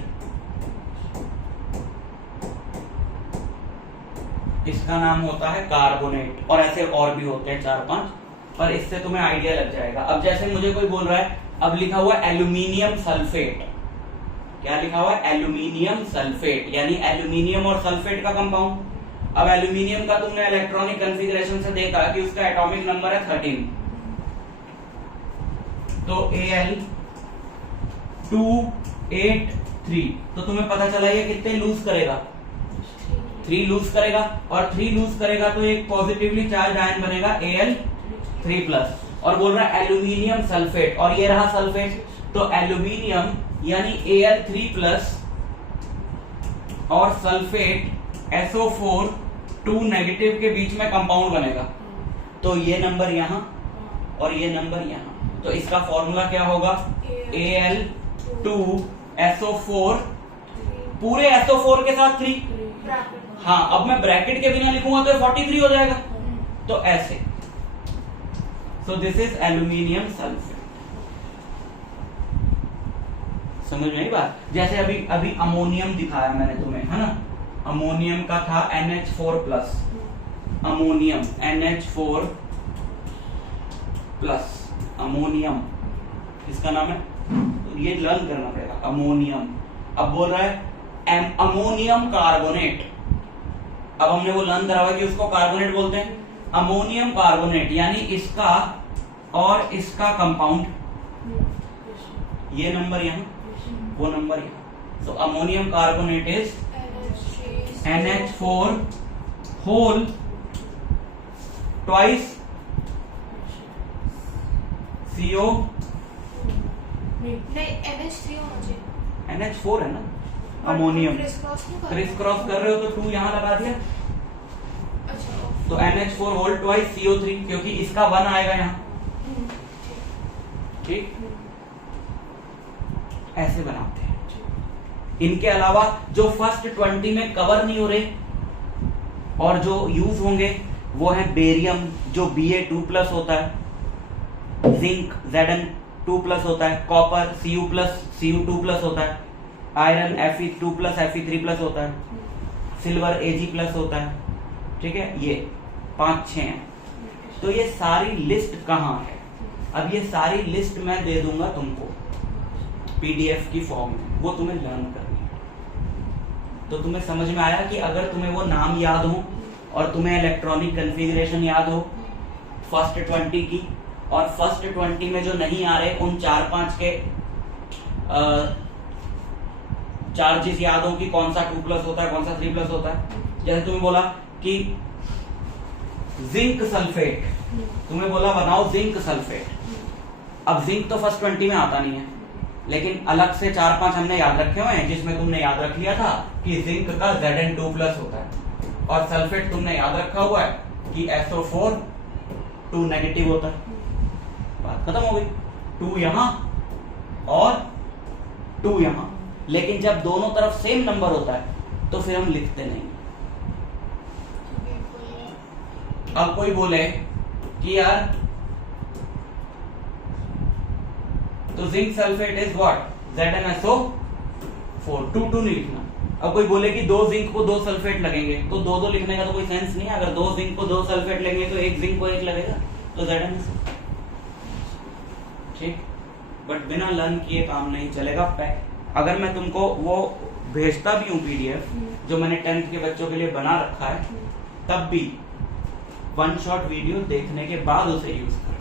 इसका नाम होता है कार्बोनेट। और ऐसे और भी होते हैं 4-5, पर इससे तुम्हें आइडिया लग जाएगा। अब जैसे मुझे कोई बोल रहा है, अब लिखा हुआ है एल्यूमिनियम सल्फेट, क्या लिखा हुआ है? एल्यूमिनियम सल्फेट, यानी एल्यूमिनियम और सल्फेट का कंपाउंड। अब एल्यूमिनियम का तुमने इलेक्ट्रॉनिक कॉन्फ़िगरेशन से देखा कि उसका एटॉमिक नंबर है 13, तो Al283, तो तुम्हें पता चला ये कितने लूज करेगा? 3 लूज करेगा, और 3 लूज करेगा तो एक पॉजिटिवली चार्ज आयन बनेगा Al3+, और बोल रहा है एल्यूमिनियम सल्फेट, और ये रहा सल्फेट, तो एल्यूमिनियम यानी Al3+ और सल्फेट SO4 2 नेगेटिव के बीच में कंपाउंड बनेगा। तो ये नंबर यहां और ये नंबर यहां, तो इसका फॉर्मूला क्या होगा? Al2SO4 पूरे SO4 के साथ 3। हाँ, अब मैं ब्रैकेट के बिना लिखूंगा तो 43 हो जाएगा, तो ऐसे। So this is aluminium sulphate. समझ में आई बात? जैसे अभी अमोनियम दिखाया मैंने तुम्हें, है ना। अमोनियम का था NH4+, अमोनियम NH4+, अमोनियम इसका नाम है, तो ये लर्न करना पड़ेगा, अमोनियम। अब बोल रहा है अमोनियम कार्बोनेट, अब हमने वो लर्न करा हुआ कि उसको कार्बोनेट बोलते हैं। अमोनियम कार्बोनेट यानी इसका और इसका कंपाउंड, ये नंबर यहां, वो नंबर यहां। So ammonium carbonate is NH4 whole twice CO, नहीं NH3 होना चाहिए। NH4 है ना, अमोनियम क्रिस क्रॉस कर रहे हो तो 2 यहां लगा दिया, अच्छा, तो NH4 होल ट्वाइस CO3, क्योंकि इसका 1 आएगा यहां, ठीक। ऐसे बनाते हैं। इनके अलावा जो फर्स्ट 20 में कवर नहीं हो रहे और जो यूज होंगे वो है बेरियम, जो Ba2+ होता है, जिंक Zn2+ होता है, कॉपर Cu2+ होता है, आयरन Fe2+ Fe3+ होता है, सिल्वर Ag+ होता है, ठीक है। ये 5-6 हैं। तो ये सारी लिस्ट कहाँ है? अब ये सारी लिस्ट मैं दे दूंगा तुमको पीडीएफ की फॉर्म में, वो तुम्हें लर्न करनी है। तो तुम्हें समझ में आया कि अगर तुम्हें वो नाम याद हो और तुम्हें इलेक्ट्रॉनिक कॉन्फ़िगरेशन याद हो फर्स्ट 20 की, और फर्स्ट 20 में जो नहीं आ रहे उन 4-5 के चार्जेस याद हो कि कौन सा 2+ होता है, कौन सा 3+ होता है। जैसे तुम्हें बोला कि जिंक सल्फेट, तुम्हें बोला बनाओ जिंक सल्फेट। अब जिंक तो फर्स्ट 20 में आता नहीं है, लेकिन अलग से 4-5 हमने याद रखे हुए हैं, जिसमें तुमने याद रख लिया था कि जिंक का Zn2+ होता है, और सल्फेट तुमने याद रखा हुआ है कि SO4 2- होता है। बात खत्म हो गई। 2 यहां और 2 यहां, लेकिन जब दोनों तरफ सेम नंबर होता है तो फिर हम लिखते नहीं। अब कोई बोले कि यार तो zinc sulphate is what, ZnSO4, 2 नहीं लिखना। अब कोई बोले कि 2 जिंक को 2 सल्फेट लगेंगे, तो 2 लिखने का तो कोई सेंस नहीं है। अगर 2 जिंक को 2 सल्फेट लगेंगे तो 1 जिंक को 1 लगेगा, तो ZnSO। ठीक, बट बिना लर्न किए काम नहीं चलेगा। अगर मैं तुमको वो भेजता भी हूँ पीडीएफ जो मैंने 10th के बच्चों के लिए बना रखा है, तब भी 1 शॉट वीडियो देखने के बाद उसे यूज करना।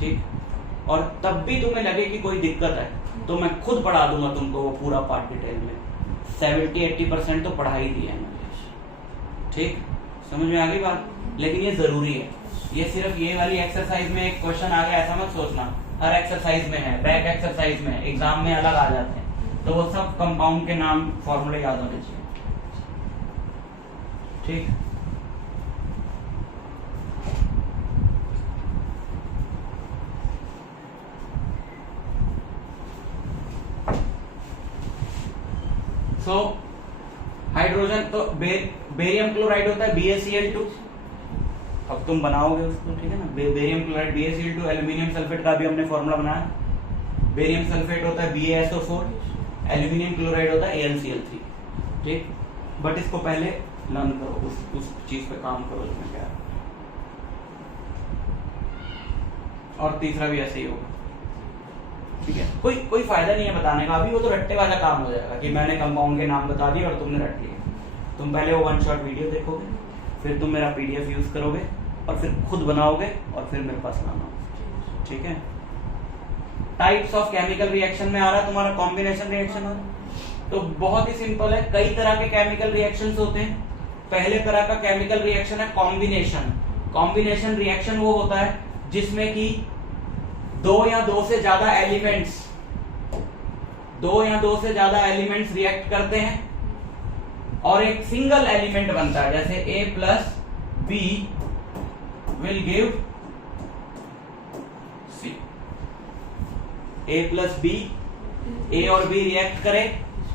ठीक, और तब भी तुम्हें लगे कि कोई दिक्कत है तो मैं खुद पढ़ा दूंगा तुमको वो पूरा पार्ट डिटेल में। 70-80% तो पढ़ा ही दिया है मैंने। ठीक, समझ में आ गई बात? लेकिन ये जरूरी है। ये सिर्फ ये वाली एक्सरसाइज में एक क्वेश्चन आ गया ऐसा मत सोचना, हर एक्सरसाइज में है, बैक एक्सरसाइज में, एग्जाम में अलग आ जाते हैं। तो वो सब कंपाउंड के नाम फॉर्मूले याद होने चाहिए। ठीक, सो हाइड्रोजन तो बेरियम क्लोराइड होता है BaCl2। अब तुम बनाओगे उसको, ठीक है ना। Barium chloride BaCl2, aluminium sulphate का भी हमने फॉर्मूला बनाया। बेरियम सल्फेट होता है BaSO4, एल्यूमिनियम क्लोराइड होता है AlCl3। ठीक, बट इसको पहले लर्न करो, उस चीज पे काम करो जो मैं कह रहा हूं। और तीसरा भी ऐसे ही होगा। ठीक है, कोई फायदा नहीं है बताने का, अभी वो तो रट्टे वाला काम हो जाएगा कि मैंने कंपाउंड के नाम बता दिए और तुमने रट लिए। तुम पहले वो 1 शॉट वीडियो देखोगे, फिर तुम मेरा पीडीएफ यूज करोगे, और फिर खुद बनाओगे, और फिर मेरे पास लाना। ठीक है, टाइप्स ऑफ केमिकल रिएक्शन में आ रहा है तुम्हारा कॉम्बिनेशन रिएक्शन। तो बहुत ही सिंपल है, कई तरह के केमिकल रिएक्शंस होते हैं। पहले तरह का केमिकल रिएक्शन है कॉम्बिनेशन। कॉम्बिनेशन रिएक्शन वो होता है जिसमें कि 2 या 2 से ज्यादा एलिमेंट्स रिएक्ट करते हैं और एक सिंगल एलिमेंट बनता है। जैसे A+B will give C। A+B, A और B रिएक्ट करे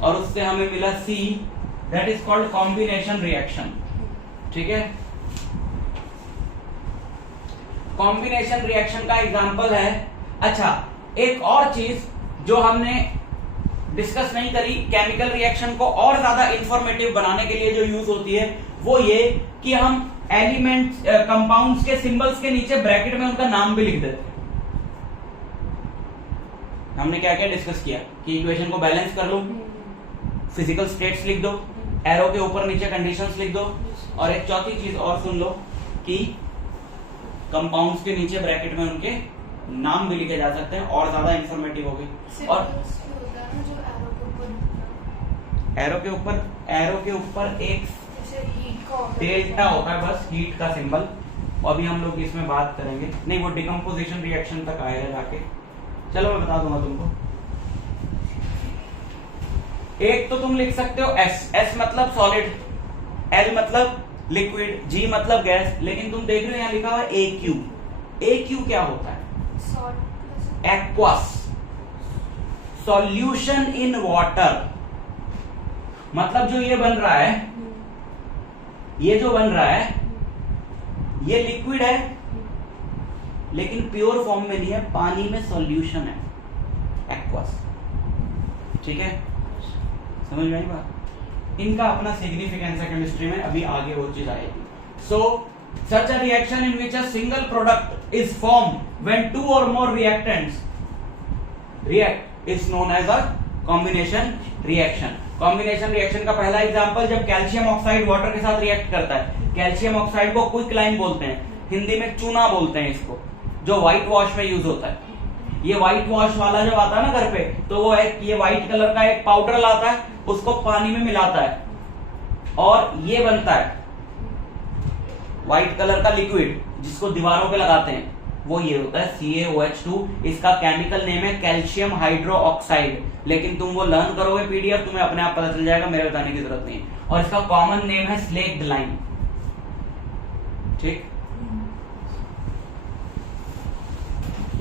और उससे हमें मिला C, that is called combination reaction. ठीक है, कॉम्बिनेशन रिएक्शन का एग्जांपल है। अच्छा, एक और चीज जो हमने डिस्कस नहीं करी, केमिकल रिएक्शन को और ज्यादा इंफॉर्मेटिव बनाने के लिए जो यूज होती है, वो ये कि हम एलिमेंट्स कंपाउंड्स के सिंबल्स के नीचे ब्रैकेट में उनका नाम भी लिख देते हैं। हमने क्या क्या डिस्कस किया कि इक्वेशन को बैलेंस कर लो, फिजिकल स्टेट्स लिख दो, एरो के ऊपर नीचे कंडीशंस लिख दो, और एक चौथी चीज और सुन लो कि कंपाउंड्स के नीचे ब्रैकेट में उनके नाम भी लिखे जा सकते हैं, और ज्यादा इंफॉर्मेटिव हो गई। और एरो के ऊपर एक डेल्टा होता है, बस हीट का सिंबल। अभी हम लोग इसमें बात करेंगे नहीं, वो डिकम्पोजिशन रिएक्शन तक आएगा जाके। चलो मैं बता दूंगा तुमको। एक तो तुम लिख सकते हो S मतलब सॉलिड, L मतलब लिक्विड, G मतलब गैस, लेकिन तुम देख रहे हो यहाँ लिखा हुआ है AQ। AQ क्या होता है? Aqueous, solution in water. मतलब जो ये बन रहा है, ये लिक्विड है लेकिन प्योर फॉर्म में नहीं है, पानी में सॉल्यूशन है, एक्वस। ठीक है, समझ में आई बात? इनका अपना सिग्निफिकेंस है केमिस्ट्री में, अभी आगे वो चीज आएगी। सो Such a reaction in which a single product is formed when two or more reactants react is known as a combination reaction. Combination reaction का पहला एग्जांपल जब कैल्शियम ऑक्साइड वाटर के साथ रिएक्ट करता है, कैल्शियम ऑक्साइड को क्विकलाइन बोलते हैं, हिंदी में चूना बोलते हैं इसको, जो व्हाइट वॉश में यूज होता है। ये व्हाइट वॉश वाला जब आता है ना घर पे, तो वो एक ये व्हाइट कलर का एक पाउडर लाता है, उसको पानी में मिलाता है और ये बनता है व्हाइट कलर का लिक्विड जिसको दीवारों पे लगाते हैं, वो ये होता है CaOH2। इसका केमिकल नेम है कैल्शियम हाइड्रोक्साइड, लेकिन तुम वो लर्न करोगे पीडीएफ, तुम्हें अपने आप पता चल जाएगा, मेरे बताने की जरूरत नहीं है। और इसका कॉमन नेम है स्लेक्ड लाइम। ठीक,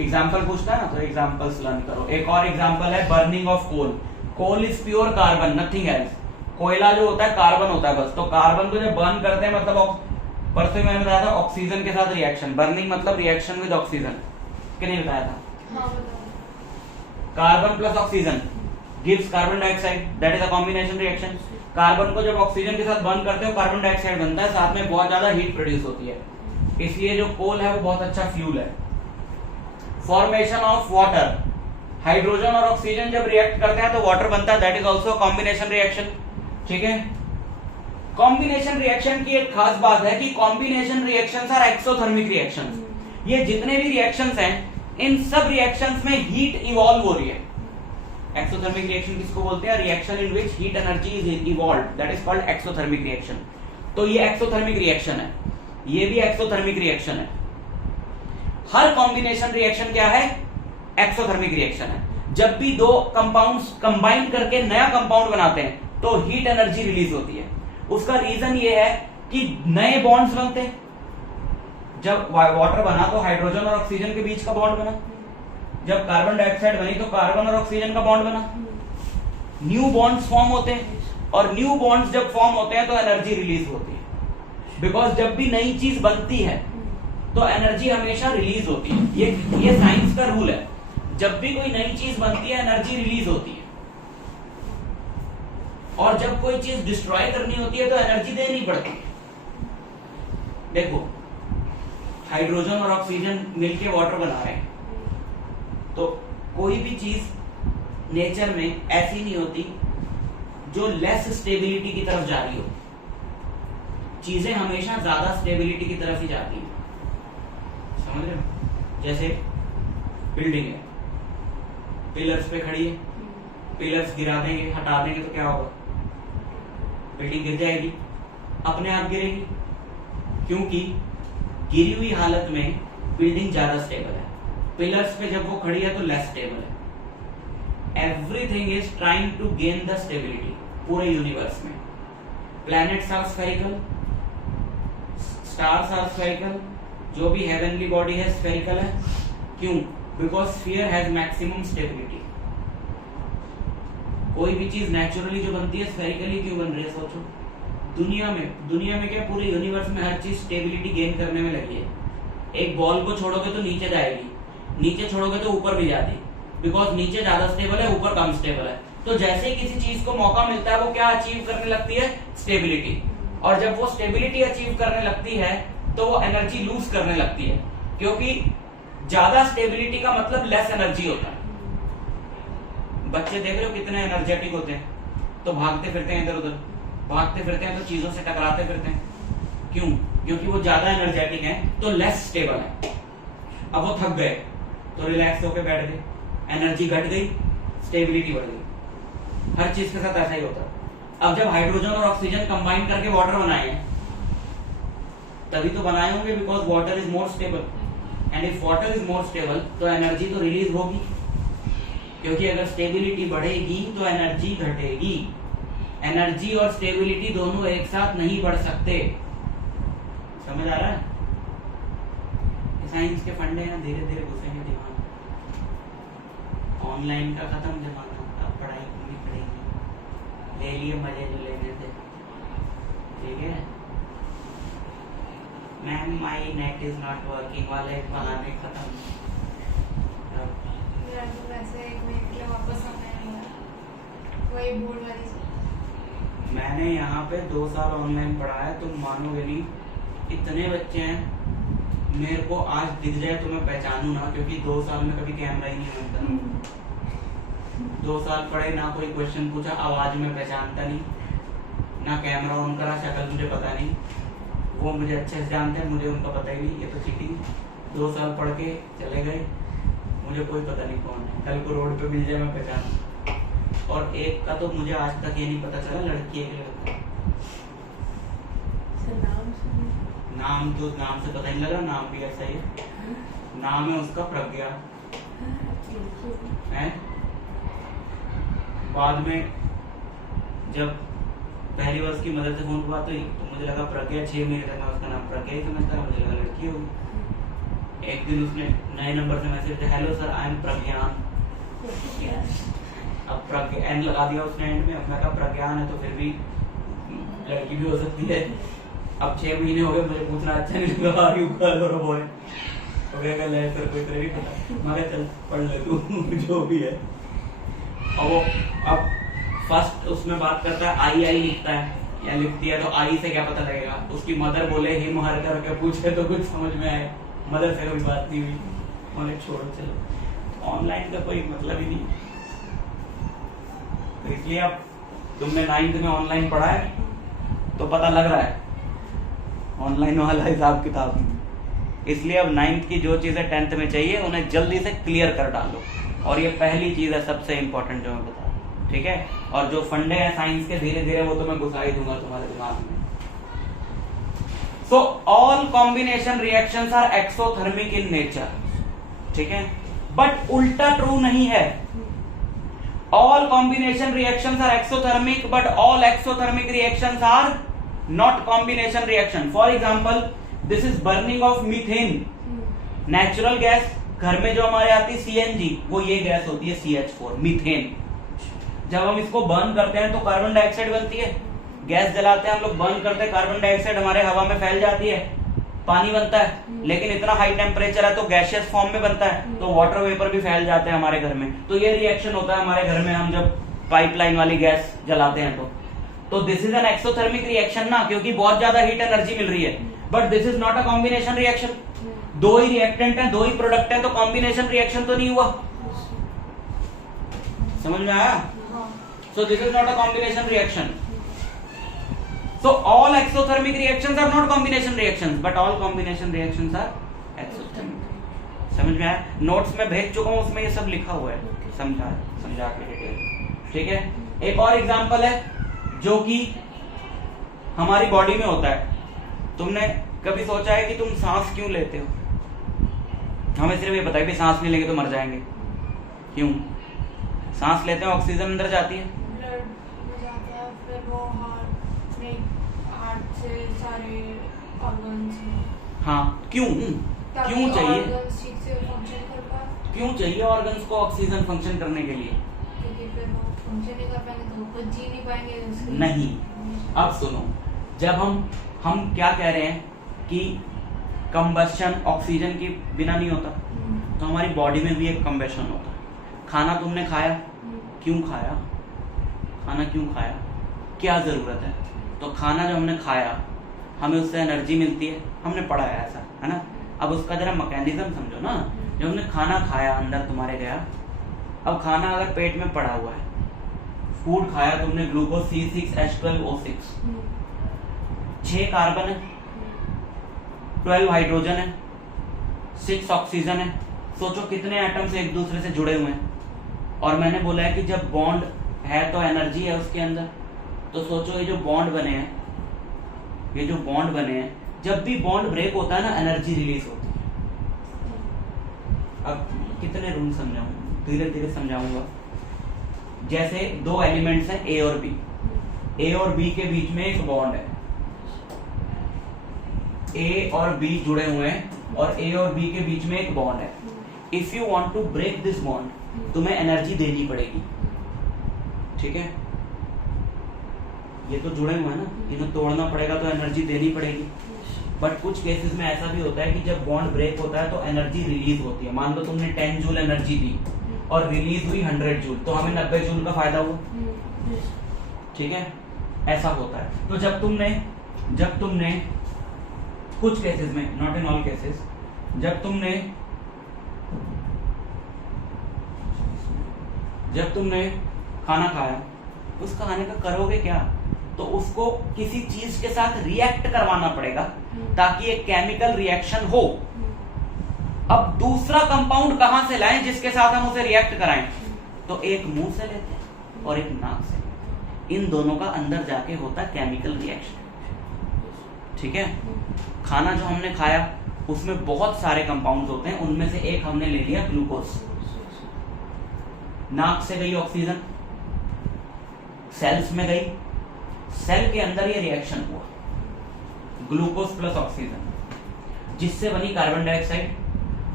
एग्जाम्पल पूछता है ना, तो एग्जाम्पल्स लर्न करो। एक और एग्जाम्पल है burning of coal. Coal is pure carbon, nothing else. कोयला जो होता है कार्बन होता है बस, तो कार्बन को जब बर्न करते हैं, मतलब परसों मैंने बताया था ऑक्सीजन के साथ रिएक्शन, बर्निंग मतलब रिएक्शन विद ऑक्सीजन, कि नहीं बताया था? Carbon plus oxygen gives carbon dioxide, that is a combination reaction. Carbon को जब ऑक्सीजन के साथ बर्न करते हो कार्बन डाइऑक्साइड बनता है, साथ में बहुत ज्यादा हीट प्रोड्यूस होती है, इसलिए जो कोल है वो बहुत अच्छा फ्यूल है। फॉर्मेशन ऑफ वाटर, हाइड्रोजन और ऑक्सीजन जब रिएक्ट करते हैं तो वाटर बनता है, that is also combination reaction. ठीक है, कॉम्बिनेशन रिएक्शन की एक खास बात है कि combination reactions are exothermic reactions. ये जितने भी रिएक्शंस हैं, इन सब रिएक्शंस में हीट इवॉल्व हो रही है। एक्सोथर्मिक रिएक्शन किसको बोलते हैं? Reaction in which heat energy is evolved, that is called exothermic reaction. तो ये एक्सोथर्मिक रिएक्शन है, ये भी एक्सोथर्मिक रिएक्शन है। हर कॉम्बिनेशन रिएक्शन क्या है? एक्सोथर्मिक रिएक्शन है। जब भी दो कंपाउंड्स कंबाइन करके नया कंपाउंड बनाते हैं तो हीट एनर्जी रिलीज होती है। उसका रीजन ये है कि नए बॉन्ड्स बनते हैं। जब वाटर बना तो हाइड्रोजन और ऑक्सीजन के बीच का बॉन्ड बना, जब कार्बन डाइऑक्साइड बनी तो कार्बन और ऑक्सीजन का बॉन्ड बना, न्यू बॉन्ड्स फॉर्म होते हैं, और न्यू बॉन्ड्स जब फॉर्म होते हैं तो एनर्जी रिलीज होती है। बिकॉज जब भी नई चीज बनती है तो एनर्जी हमेशा रिलीज होती है। ये साइंस का रूल है, जब भी कोई नई चीज बनती है एनर्जी रिलीज होती है, और जब कोई चीज डिस्ट्रॉय करनी होती है तो एनर्जी देनी पड़ती है। देखो, हाइड्रोजन और ऑक्सीजन मिलके वाटर बना रहे हैं, तो कोई भी चीज नेचर में ऐसी नहीं होती जो लेस स्टेबिलिटी की तरफ जा रही हो। चीजें हमेशा ज्यादा स्टेबिलिटी की तरफ ही जाती हैं, समझ रहे हो? जैसे बिल्डिंग है, पिलर्स पे खड़ी है, पिलर्स गिरा देंगे, हटा देंगे तो क्या होगा? बिल्डिंग गिर जाएगी, अपने आप गिरेगी, क्योंकि गिरी हुई हालत में बिल्डिंग ज्यादा स्टेबल है। पिलर्स पे जब वो खड़ी है तो लेस स्टेबल है। Everything is trying to gain the stability पूरे यूनिवर्स में। Planets are spherical, stars are spherical, जो भी हेवनली बॉडी है स्फेरिकल है। क्यों? Because sphere has maximum stability. कोई भी चीज नेचुरली जो बनती है स्फेरिकली क्यों बन रही है? सोचो, दुनिया में क्या पूरे यूनिवर्स में हर चीज स्टेबिलिटी गेन करने में लगी है। एक बॉल को छोड़ोगे तो नीचे जाएगी, नीचे छोड़ोगे तो ऊपर भी जाती, बिकॉज नीचे ज्यादा स्टेबल है, ऊपर कम स्टेबल है। तो जैसे ही किसी चीज को मौका मिलता है वो क्या अचीव करने लगती है? स्टेबिलिटी। और जब वो स्टेबिलिटी अचीव करने लगती है तो वो एनर्जी लूज करने लगती है, क्योंकि ज्यादा स्टेबिलिटी का मतलब लेस एनर्जी होता है। बच्चे देख रहे हो कितने एनर्जेटिक होते हैं, तो भागते फिरते हैं इधर उधर, भागते फिरते हैं तो चीजों से टकराते फिरते हैं। क्यों? क्योंकि वो ज्यादा एनर्जेटिक हैं तो लेस स्टेबल है। अब वो थक गए तो रिलैक्स होकर बैठ गए, एनर्जी घट गई, स्टेबिलिटी बढ़ गई। हर चीज के साथ ऐसा ही होता है। अब जब हाइड्रोजन और ऑक्सीजन कंबाइन करके वाटर बनाए हैं, तभी तो बनाए होंगे because water is more stable, and if water is more stable तो एनर्जी तो रिलीज होगी, क्योंकि अगर स्टेबिलिटी बढ़ेगी तो एनर्जी घटेगी। एनर्जी और स्टेबिलिटी दोनों एक साथ नहीं बढ़ सकते। समझ आ रहा है? साइंस के फंडे हैं, धीरे धीरे घुसेंगे दिमाग। ऑनलाइन का खत्म जमाना, अब पढ़ाई करनी पड़ेगी। ले लिए मजे जो लेने थे, ठीक है? Ma'am my net is not working वाले बहाने खत्म। वैसे एक मिनट के लिए वापस आना है, वही बोर्ड वाली। मैंने यहाँ पे 2 साल ऑनलाइन पढ़ा है, तुम मानोगे नहीं, इतने बच्चे हैं, मेरे को आज दिख जाए तो मैं पहचानूं ना, क्योंकि 2 साल में कभी कैमरा ही नहीं बनता। 2 साल पढ़े ना, कोई क्वेश्चन पूछा आवाज में पहचानता नहीं, ना कैमरा ऑन करा, शक्ल मुझे पता नहीं। वो मुझे अच्छे से जानते हैं, मुझे उनका पता ही नहीं, ये तो चीटिंग। 2 साल पढ़ के चले गए, मुझे कोई पता नहीं कौन है, कल को रोड पे मिल जाए मैं पहचानूं। और एक का तो मुझे आज तक ये नहीं पता चला लड़की है कि लड़का। नाम तो नाम से पता नहीं लगा, नाम भी ऐसा ही है। नाम है उसका प्रज्ञा है। बाद में जब पहली बार उसकी मदर से फोन पर बात हुई तो मुझे लगा प्रज्ञा 6 महीने तक मैं उसका नाम प्रज्ञा ही समझता, मुझे लगा लड़की होगी। एक दिन उसने नए नंबर से मैसेज किया, हेलो सर आई एम प्रज्ञान। अब प्रज्ञा एन लगा दिया उसने एंड में। अब मैं कहा प्रज्ञान है तो फिर भी लड़की भी हो सकती है। अब 6 महीने हो गए, मुझे पूछना अच्छा नहीं लगा, आर यू गर्ल और बॉय? तो कहेगा ले सर कोई तरह नहीं पता। मैं चल पढ़ ले तू जो भी है। और वो अब फर्स्ट उसमें बात करता है, आई आई लिखता है या लिखती है, तो आई से क्या पता लगेगा? उसकी मदर बोले हिम हर करके पूछे तो कुछ समझ में आए, मदर से कोई बात नहीं हुई, मैंने छोड़ो चलो, ऑनलाइन का कोई मतलब ही नहीं। तो इसलिए अब तुमने 9th में ऑनलाइन पढ़ा है तो पता लग रहा है ऑनलाइन वाला हिसाब किताब में। इसलिए अब 9th की जो चीजें 10th में चाहिए उन्हें जल्दी से क्लियर कर डालो। और ये पहली चीज है सबसे इंपॉर्टेंट जो मैं बता रहा हूँ, ठीक है? और जो फंडे हैं साइंस के धीरे धीरे वो तो मैं घुसा ही दूंगा तुम्हारे दिमाग में। So all combination reactions are exothermic in nature, ठीक है? बट उल्टा ट्रू नहीं है। All combination reactions are exothermic but all exothermic reactions are not combination reaction. For example this is burning of methane, natural gas. घर में जो हमारे आती है सीएनजी, वो ये गैस होती है CH4 मीथेन। जब हम इसको बर्न करते हैं तो कार्बन डाइऑक्साइड बनती है। गैस जलाते हैं हम लोग, बर्न करते हैं, कार्बन डाइऑक्साइड हमारे हवा में फैल जाती है, पानी बनता है। लेकिन इतना हाई टेम्परेचर है तो गैसियस फॉर्म में बनता है, तो वाटर वेपर भी फैल जाते हैं हमारे घर में। तो ये रिएक्शन होता है हमारे घर में, हम जब पाइपलाइन वाली गैस जलाते हैं तो this is an exothermic reaction ना, क्योंकि बहुत ज्यादा हीट एनर्जी मिल रही है। But this is not a combination reaction. 2 he reactant हैं, 2 ही प्रोडक्ट हैं, तो कॉम्बिनेशन रिएक्शन तो नहीं हुआ। समझ में आया? So this is not a combination reaction. So all exothermic reactions are not combination reactions, but all combination reactions are exothermic. समझ में आया? नोट्स में भेज चुका हूं, उसमें ये सब लिखा हुआ है, समझा के डिटेल, ठीक है? एक और एग्जांपल है जो कि हमारी बॉडी में होता है। तुमने कभी सोचा है कि तुम सांस क्यों लेते हो? हमें सिर्फ ये पता है कि सांस नहीं लेंगे तो मर जाएंगे। क्यों? सांस लेते हैं, ऑक्सीजन अंदर जाती है, ब्लड में जाता है, फिर वो हार्ट से सारे ऑर्गन्स में। हाँ, क्यों चाहिए? ऑर्गन्स ठीक से फंक्शन कर पाए। क्यों चाहिए ऑर्गन्स को ऑक्सीजन फंक्शन करने के लिए? क्योंकि फिर वो फंक्शन नहीं कर पाएंगे तो खुद जी नहीं पाएंगे। नहीं, अब सुनो, जब हम क्या कह रहे हैं कि कंबस्शन ऑक्सीजन के बिना नहीं होता, तो हमारी बॉडी में भी एक कंबस्शन होता है। खाना तुमने खाया, क्यों खाया? खाना क्यों खाया? क्या जरूरत है? तो खाना जो हमने खाया, हमें उससे एनर्जी मिलती है, हमने पढ़ा है ऐसा, है ना? अब उसका जरा मैकेनिज्म समझो ना। जब हमने खाना खाया, अंदर तुम्हारे गया, अब खाना अगर पेट में पड़ा हुआ है, फूड खाया तुमने, ग्लूकोज C6H12O6, 6 कार्बन है, 12 हाइड्रोजन है, 6 ऑक्सीजन है। सोचो कितने एटम्स एक दूसरे से जुड़े हुए हैं। और मैंने बोला है कि जब बॉन्ड है तो एनर्जी है उसके अंदर। तो सोचो ये जो बॉन्ड बने हैं, जब भी बॉन्ड ब्रेक होता है ना, एनर्जी रिलीज होती है। अब कितने रूल समझाऊं, धीरे धीरे समझाऊंगा। जैसे 2 एलिमेंट्स हैं ए और बी, ए और बी के बीच में एक बॉन्ड है, ए और बी जुड़े हुए हैं, और ए और बी के बीच में एक बॉन्ड है। If you want to break this bond, तुम्हें एनर्जी देनी पड़ेगी, ठीक है? ये तो जुड़े हुए हैं ना, इन्हें तोड़ना पड़ेगा तो एनर्जी देनी पड़ेगी। बट कुछ केसेस में ऐसा भी होता है कि जब बॉन्ड ब्रेक होता है तो एनर्जी रिलीज होती है। मान लो तुमने 10 जूल एनर्जी दी और रिलीज हुई 100 जूल, तो हमें 90 जूल का फायदा हुआ, ठीक है? ऐसा होता है। तो जब तुमने कुछ केसेस में, नॉट इन ऑल केसेस, जब तुमने खाना खाया, उस खाने का करोगे क्या, तो उसको किसी चीज के साथ रिएक्ट करवाना पड़ेगा ताकि एक केमिकल रिएक्शन हो। अब दूसरा कंपाउंड कहां से लाएं जिसके साथ हम उसे रिएक्ट कराएं, तो एक मुंह से लेते हैं और एक नाक से। इन दोनों का अंदर जाके होता है केमिकल रिएक्शन। ठीक है, खाना जो हमने खाया उसमें बहुत सारे कंपाउंड्स होते हैं, उनमें से एक हमने ले लिया ग्लूकोज। नाक से गई ऑक्सीजन, सेल्स में गई, सेल के अंदर ये रिएक्शन हुआ, ग्लूकोज प्लस ऑक्सीजन, जिससे बनी कार्बन डाइऑक्साइड,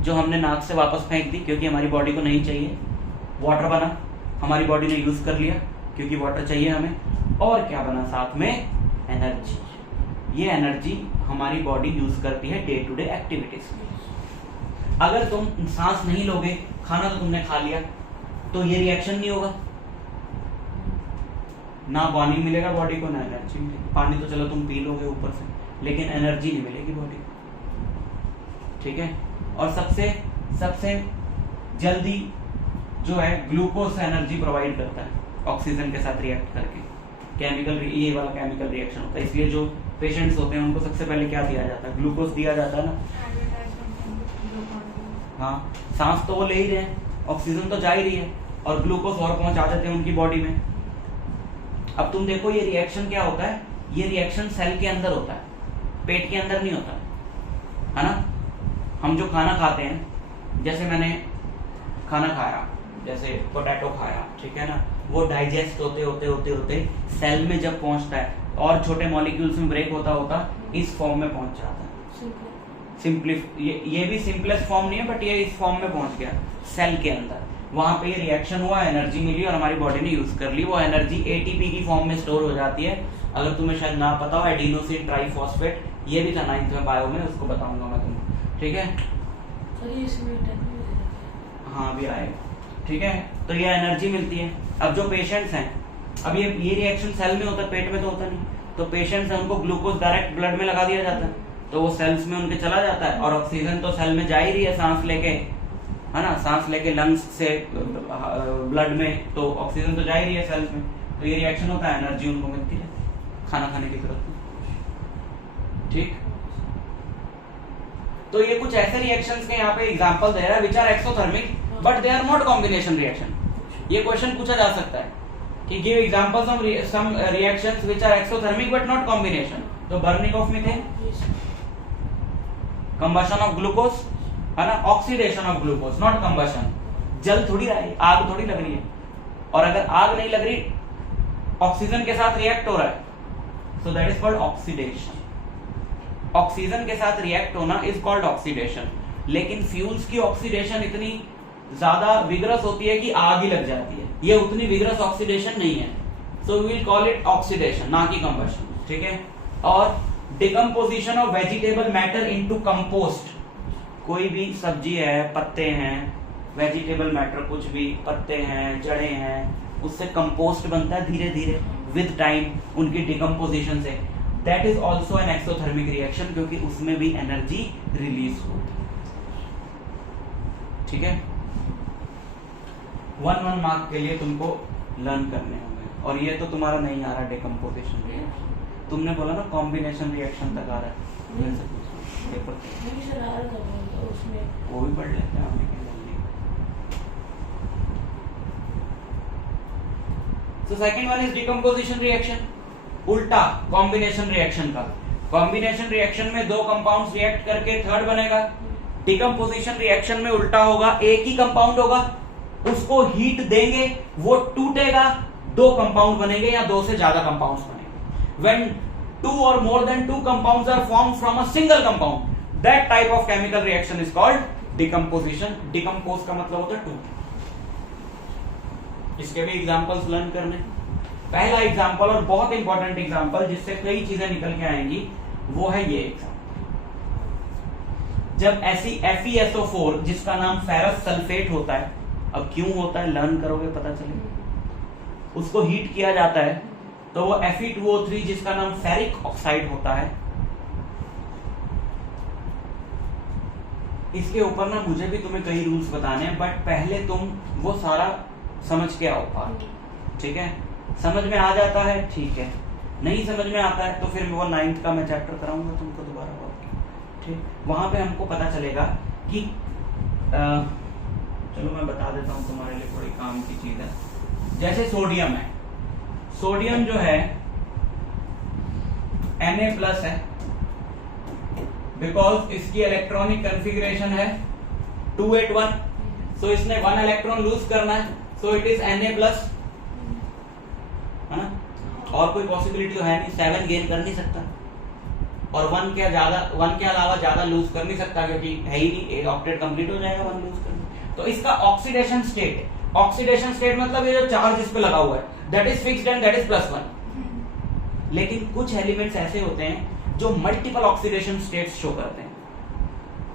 जो हमने नाक से वापस फेंक दी क्योंकि हमारी बॉडी को नहीं चाहिए। वाटर बना, हमारी बॉडी ने यूज कर लिया क्योंकि वाटर चाहिए हमें। और क्या बना साथ में, एनर्जी। ये एनर्जी हमारी बॉडी यूज करती है डे टू डे एक्टिविटीज में। अगर तुम सांस नहीं लोगे, खाना तो तुमने खा लिया, तो ये रिएक्शन नहीं होगा, ना पानी मिलेगा बॉडी को, ना एनर्जी मिलेगी। पानी तो चलो तुम पी लोगे ऊपर से, लेकिन एनर्जी नहीं मिलेगी बॉडी को। ठीक है, और सबसे जल्दी जो है ग्लूकोज एनर्जी प्रोवाइड करता है ऑक्सीजन के साथ रिएक्ट करके। ये वाला केमिकल रिएक्शन होता है, इसलिए जो पेशेंट्स होते हैं उनको सबसे पहले क्या दिया जाता है, ग्लूकोज दिया जाता है ना। हाँ, सांस तो वो ले ही रहे हैं, ऑक्सीजन तो जा ही रही है, और ग्लूकोज और पहुंचा देते हैं उनकी बॉडी में। अब तुम देखो ये रिएक्शन क्या होता है, ये रिएक्शन सेल के अंदर होता है, पेट के अंदर नहीं होता है ना। हम जो खाना खाते हैं, जैसे मैंने खाना खाया, जैसे पोटैटो खाया, ठीक है ना, वो डाइजेस्ट होते सेल में जब पहुंचता है और छोटे मॉलिक्यूल्स में ब्रेक होता इस फॉर्म में पहुंच जाता है। ये भी सिंपलेस्ट फॉर्म नहीं है, बट ये इस फॉर्म में पहुंच गया सेल के अंदर। वहां पे ये रिएक्शन हुआ, एनर्जी मिली और हमारी बॉडी ने यूज कर ली। वो एनर्जी एटीपी की फॉर्म में स्टोर हो जाती है। अगर तुम्हें शायद ना पता हो, एडिनोसिन ट्राइफॉस्फेट, ये भी था 9th में बायो में, उसको बताऊंगा मैं तुमको। ठीक है, हाँ भी आएगा। ठीक है, तो ये एनर्जी मिलती है। अब जो पेशेंट्स हैं, अब ये रिएक्शन सेल में होता है, पेट में तो होता नहीं, तो पेशेंट्स हैं उनको ग्लूकोज डायरेक्ट ब्लड में लगा दिया जाता है, तो वो सेल्स में उनके चला जाता है। और ऑक्सीजन तो सेल में जा ही रही है सांस लेके, है ना, सांस लेके लंग्स से ब्लड में, तो ऑक्सीजन तो जा ही रही है सेल्स में, तो ये रिएक्शन होता है, एनर्जी उनको मिलती है खाना खाने की जरूरत नहीं। ठीक, तो ये कुछ ऐसे रिएक्शंस के यहाँ पे एग्जांपल दे रहा है which are exothermic but they are not combination reaction. ये क्वेश्चन पूछा जा सकता है कि give examples of some reactions which are exothermic but not combination. तो burning of methane, combustion of glucose, है ना, oxidation of glucose, not combustion. जल थोड़ी रहा है, आग थोड़ी लग रही है, और अगर आग नहीं लग रही, ऑक्सीजन के साथ रिएक्ट हो रहा है, सो that is called oxidation. Oxygen के साथ रिएक्ट होना इज कॉल्ड ऑक्सीडेशन। लेकिन फ्यूल्स की ऑक्सीडेशन इतनी ज्यादा विग्रस होती है कि आग ही लग जाती है, ये उतनी विग्रस ऑक्सीडेशन नहीं है, so we will call it oxidation, ना कि कंबशन। ठीक है, और decomposition of vegetable matter into compost. कोई भी सब्जी है, पत्ते हैं, वेजिटेबल मैटर कुछ भी, पत्ते हैं, जड़ें हैं, उससे कंपोस्ट बनता है धीरे धीरे विद टाइम उनकी डिकम्पोजिशन से। That is also an exothermic reaction, क्योंकि उसमें भी एनर्जी रिलीज होती है। ठीक है, 1 मार्क के लिए तुमको लर्न करने होंगे, और ये तो तुम्हारा नहीं आ रहा डिकम्पोजिशन रिएक्शन, तुमने बोला ना कॉम्बिनेशन रिएक्शन तक आ रहा है, पेपर वो भी पढ़ लेते हैं हमने जल्दी। So second one is decomposition reaction, उल्टा कॉम्बिनेशन रिएक्शन का। कॉम्बिनेशन रिएक्शन में दो कंपाउंड्स रिएक्ट करके थर्ड बनेगा। डिकम्पोजिशन रिएक्शन में उल्टा होगा, एक ही कंपाउंड होगा, उसको हीट देंगे, वो टूटेगा, दो कंपाउंड बनेंगे या दो से ज्यादा कंपाउंड्स बनेंगे। When 2 or more than 2 compounds are formed from a single compound, that type of chemical reaction is called decomposition. Decompose का मतलब होता है टूट। इसके भी एग्जांपल्स लर्न करने। पहला एग्जांपल और बहुत इंपॉर्टेंट एग्जांपल जिससे कई चीजें निकल के आएंगी, वो है ये एग्जांपल। जब ऐसी FeSO4 जिसका नाम फेरस सल्फेट होता है, अब क्यों होता है लर्न करोगे पता चलेगा, उसको हीट किया जाता है, तो वो Fe2O3 जिसका नाम फेरिक ऑक्साइड होता है, इसके ऊपर ना मुझे भी तुम्हें कई रूल्स बताने हैं, बट पहले तुम वो सारा समझ के आओ पार्ट, ठीक है? समझ में आ जाता है ठीक है, नहीं समझ में आता है तो फिर वो 9th का मैं चैप्टर कराऊंगा तुमको दोबारा, ठीक? वहां पे हमको पता चलेगा कि चलो मैं बता देता हूँ तुम्हारे लिए, थोड़ी काम की चीज है। जैसे सोडियम है, सोडियम जो है Na+ है, बिकॉज इसकी इलेक्ट्रॉनिक कॉन्फ़िगरेशन है 281, सो इसने 1 इलेक्ट्रॉन लूज करना है, सो इट इज Na+, है ना? और कोई पॉसिबिलिटी तो है नहीं, 7 गेन कर नहीं सकता और 1 के अलावा ज्यादा लूज कर नहीं सकता, क्योंकि है ही नहीं, ऑक्टेट कंप्लीट हो जाएगा 1 लूज करने। तो इसका ऑक्सीडेशन स्टेट है, ऑक्सीडेशन स्टेट मतलब ये जो चार्ज इस पे लगा हुआ है that is fixed and that is +1। लेकिन कुछ एलिमेंट्स ऐसे होते हैं जो मल्टीपल ऑक्सीडेशन स्टेट्स शो करते हैं।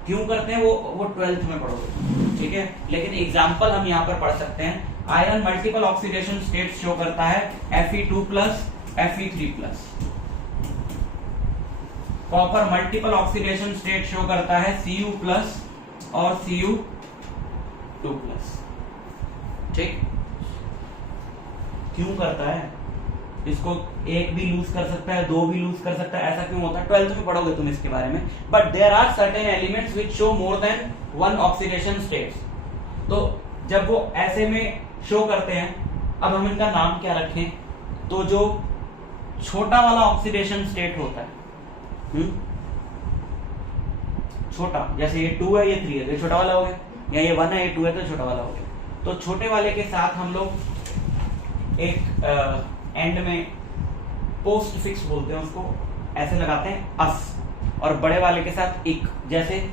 क्यों करते हैं वो 12th में पढ़ोगे, ठीक है? लेकिन एग्जांपल हम यहाँ पर पढ़ सकते हैं। Iron multiple oxidation states show करता है, Fe2+, Fe3+। Copper multiple oxidation state show करता है, Cu+ और Cu2+, ठीक? क्यों करता है? इसको एक भी लूज कर सकता है, 2 भी लूज कर सकता है, ऐसा क्यों होता है? 12th में पढ़ोगे तुम इसके बारे में। But there are certain elements which show more than 1 oxidation states. तो जब वो ऐसे में शो करते हैं, अब हम इनका नाम क्या रखें? तो जो छोटा वाला ऑक्सीडेशन स्टेट होता है, छोटा, जैसे ये 2 है, ये 3 है, तो ये छोटा वाला हो गया, या ये 1 है, ये 2 है, तो छोटा वाला हो गया। तो छोटे वाले के साथ हम लोग एक एंड में पोस्ट फिक्स बोलते हैं उसको, ऐसे लगाते हैं अस, और बड़े वाले के साथ इक। जैसे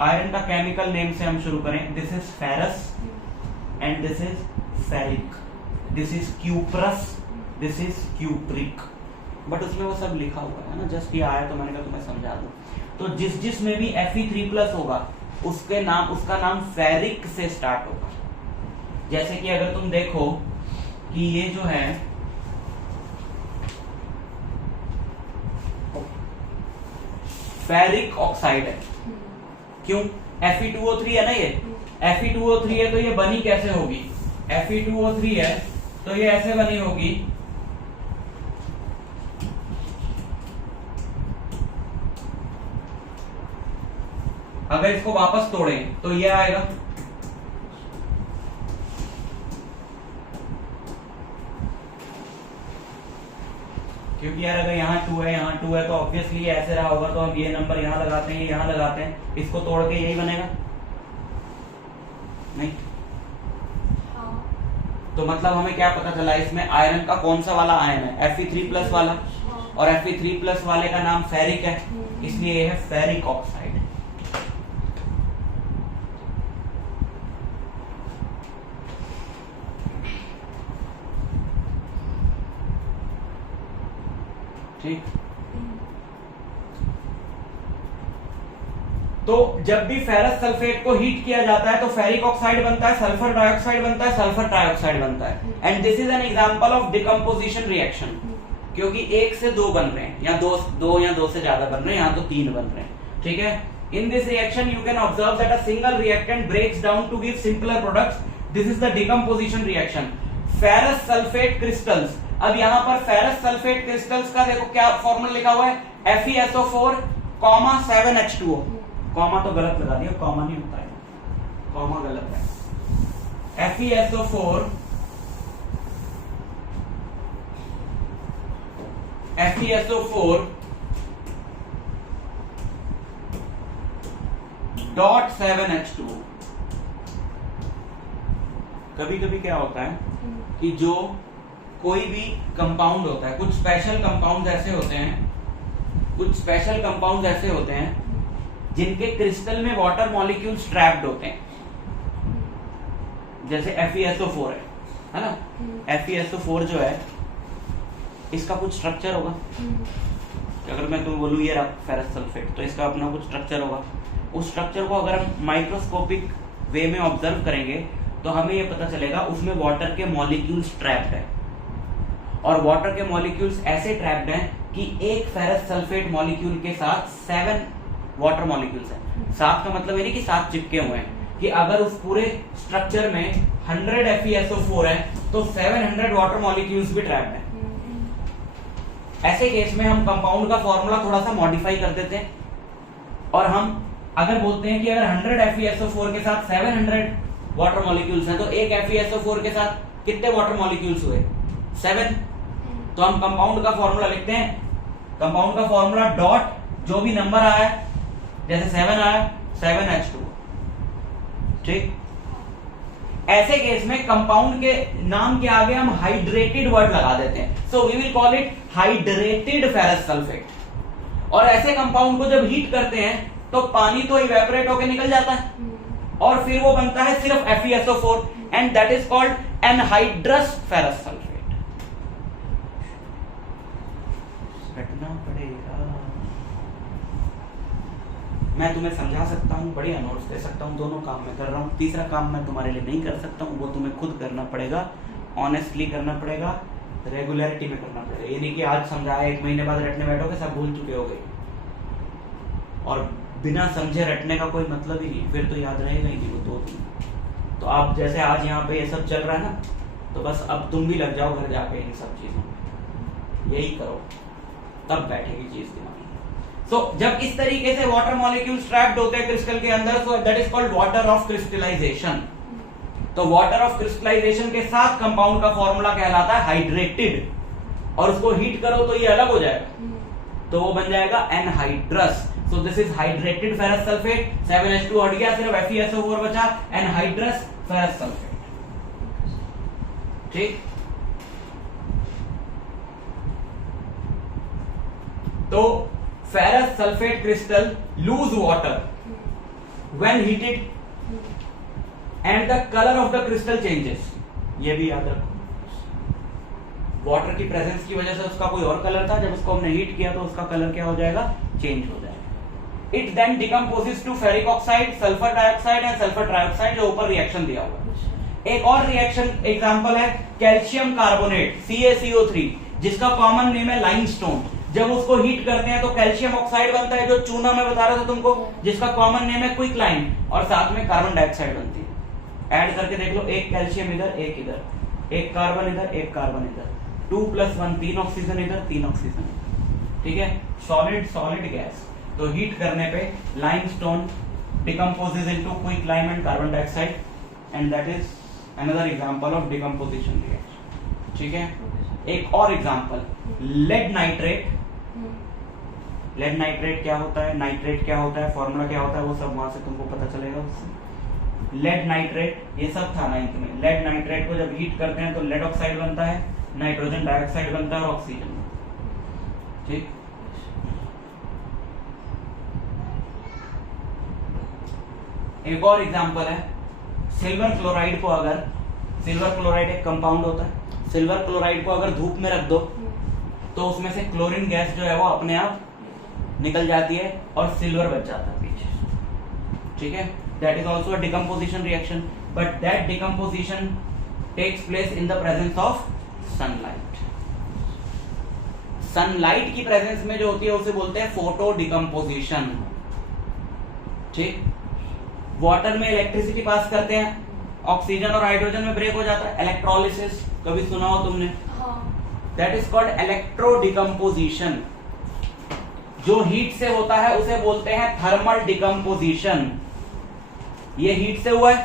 आयरन का केमिकल नेम से हम शुरू करें, this is ferrous and this is ferric, this is cuprous, this is cupric. But उसमें वो सब लिखा हुआ है ना, जस्ट ये आया तो मैंने कहा तुम्हें समझा दूं। तो जिस में भी Fe3+ होगा उसका नाम फेरिक से स्टार्ट होगा। जैसे कि अगर तुम देखो कि ये जो है फेरिक ऑक्साइड है, क्यों? Fe2O3 है ना, ये Fe2O3 है तो ये बनी कैसे होगी? Fe2O3 है तो ये ऐसे बनी होगी, अगर इसको वापस तोड़ें तो ये आएगा, क्योंकि यार अगर यहाँ 2 है, यहाँ 2 है, तो ऑब्वियसली ये ऐसे रहा होगा, तो हम ये नंबर यहाँ लगाते हैं, ये यहाँ लगाते हैं, इसको तोड़ के यही बनेगा नहीं? तो मतलब हमें क्या पता चला इसमें आयरन का कौन सा वाला आयन है? Fe3+ वाला, और Fe3+ वाले का नाम फेरिक है, इसलिए ये है फेरिक ऑक्साइड। ठीक? तो जब भी फेरस सल्फेट को हीट किया जाता है तो फेरिक ऑक्साइड बनता है, सल्फर डाइऑक्साइड बनता है, सल्फर ट्राइऑक्साइड बनता है। And this is an example of decomposition reaction, क्योंकि 1 से 2 बन रहे हैं, या 2 या 2 से ज्यादा बन रहे हैं, यहाँ तो 3 बन रहे हैं, ठीक है? In this reaction you can observe that a single reactant breaks down to give simpler products. This is the decomposition reaction. Ferrous sulphate crystals, अब यहाँ पर फेरस सल्फेट क्रिस्टल्स का देखो क्या फॉर्मूला लिखा हुआ है, FeSO4, 7H2O। कॉमा तो गलत लगा दिया, कॉमा नहीं होता है, कॉमा गलत है। FeSO4 .7H2O। कभी कभी क्या होता है कि जो कोई भी कंपाउंड होता है, कुछ स्पेशल कंपाउंड ऐसे होते हैं जिनके क्रिस्टल में वाटर मॉलिक्यूल्स ट्रैप्ड होते हैं, जैसे FeSO4 है ना? FeSO4 जो है इसका कुछ स्ट्रक्चर होगा। अगर मैं तुम्हें बोलूं ये फेरस सल्फेट, तो इसका अपना कुछ स्ट्रक्चर होगा। उस स्ट्रक्चर को अगर हम माइक्रोस्कोपिक वे में ऑब्जर्व करेंगे तो हमें ये पता चलेगा उसमें वाटर के मॉलिक्यूल्स ट्रैप्ड है, और वाटर के मॉलिक्यूल्स ऐसे ट्रैप्ड हैं कि एक फेरस सल्फेट मॉलिक्यूल के साथ 7 वाटर मॉलिक्यूल्स हैं। साथ का मतलब ये नहीं कि साथ चिपके हुए हैं, कि अगर उस पूरे स्ट्रक्चर में 100 FeSO4 है तो 700 वाटर मॉलिक्यूल्स भी ट्रैप्ड हैं। ऐसे केस में हम कंपाउंड का फॉर्मूला थोड़ा सा मॉडिफाई कर देते हैं और हम अगर बोलते हैं कि अगर 100 FeSO4 के साथ 700 वाटर मॉलिक्यूल्स हैं तो एक FeSO4 के साथ कितने वाटर मॉलिक्यूल्स हुए? 7। तो हम कंपाउंड का फॉर्मूला लिखते हैं, कंपाउंड का फॉर्मूला डॉट जो भी नंबर आया, जैसे 7 आया 7H2। ठीक, ऐसे केस में कंपाउंड के नाम के आगे हम हाइड्रेटेड वर्ड लगा देते हैं, so we will call it hydrated ferrous sulphate. और ऐसे कंपाउंड को जब हीट करते हैं तो पानी तो इवेपोरेट होकर निकल जाता है और फिर वो बनता है सिर्फ FeSO4 and that is called anhydrous ferrous sulphate. रटना पड़ेगा, मैं तुम्हें समझा सकता हूँ, बढ़िया नोट्स दे सकता हूँ, दोनों काम मैं कर रहा हूँ। तीसरा काम मैं तुम्हारे लिए नहीं कर सकता हूँ, वो तुम्हें खुद करना पड़ेगा, ऑनेस्टली करना पड़ेगा, रेगुलरिटी में करना पड़ेगा। ये नहीं कि आज समझाया 1 महीने बाद रटने बैठोगे सब भूल चुके होगे, और बिना समझे रटने का कोई मतलब ही नहीं, फिर तो याद रहेगा ही नहीं वो 2 दिन। तो आप जैसे आज यहाँ पे ये सब चल रहा है ना, तो बस अब तुम भी लग जाओ घर जाके इन सब चीजों में, यही करो तब बैठेगी चीज दिमाग में। सो जब इस तरीके से वाटर मॉलिक्यूल्स ट्रैप्ड होते हैं क्रिस्टल के अंदर, so that is called water of crystallisation. तो वाटर ऑफ क्रिस्टलाइजेशन के साथ कंपाउंड का फॉर्मूला कहलाता है हाइड्रेटेड, और उसको हीट करो तो ये अलग हो जाएगा, तो वो बन जाएगा anhydrous. So this is hydrated ferrous sulphate, 7H2 हट गया, सिर्फ FeSO4 बचा, एनहाइड्रस फेरस सल्फेट। ठीक, तो ferrous sulphate crystal loose water when heated and the colour of the crystal changes. ये भी याद रखो, वाटर की प्रेजेंस की वजह से उसका कोई और कलर था, जब उसको हमने हीट किया तो उसका कलर क्या हो जाएगा? चेंज हो जाएगा। It then decomposes to ferric oxide, sulphur dioxide and sulphur trioxide, जो ऊपर रिएक्शन दिया हुआ है। एक और रिएक्शन एग्जांपल है कैल्शियम कार्बोनेट CaCO3, जिसका कॉमन नेम है लाइमस्टोन। जब उसको हीट करते हैं तो कैल्शियम ऑक्साइड बनता है, जो चूना मैं बता रहा था तुमको, जिसका कॉमन नेम है क्विकलाइन, और साथ में कार्बन डाइऑक्साइड बनती है। ऐड करके देख लो, एक कैल्शियम इधर, एक इधर, एक कार्बन इधर, एक कार्बन इधर, 2 + 1 3 ऑक्सीजन इधर, 3 ऑक्सीजन इधर। ठीक है, सॉलिड सॉलिड गैस। तो हीट करने पे limestone decomposes into quicklime and carbon dioxide, and that is another example of decomposition reaction. ठीक है, एक और example lead nitrate. Lead nitrate क्या होता है, नाइट्रेट क्या होता है, फॉर्मूला क्या होता है, वो सब वहां से तुमको पता चलेगा उससे। लेड नाइट्रेट, ये सब था 9th में। लेड नाइट्रेट को जब हीट करते हैं तो लेड ऑक्साइड बनता है, नाइट्रोजन डाइऑक्साइड बनता है और ऑक्सीजन। ठीक, एक और एग्जांपल है सिल्वर क्लोराइड को, अगर सिल्वर क्लोराइड एक कंपाउंड होता है, सिल्वर क्लोराइड को अगर धूप में रख दो तो उसमें से क्लोरीन गैस जो है वो अपने आप निकल जाती है और सिल्वर बच जाता है पीछे। ठीक है, that is also a decomposition reaction, but that decomposition takes place in the presence of sunlight. Sunlight की प्रेजेंस में जो होती है उसे बोलते हैं फोटो डिकम्पोजिशन। ठीक, वाटर में इलेक्ट्रिसिटी पास करते हैं, ऑक्सीजन और हाइड्रोजन में ब्रेक हो जाता है, इलेक्ट्रोलिसिस कभी सुना हो तुमने? That is called electro decomposition. जो हीट से होता है उसे बोलते हैं थर्मल डिकम्पोजिशन। ये हीट से हुआ है,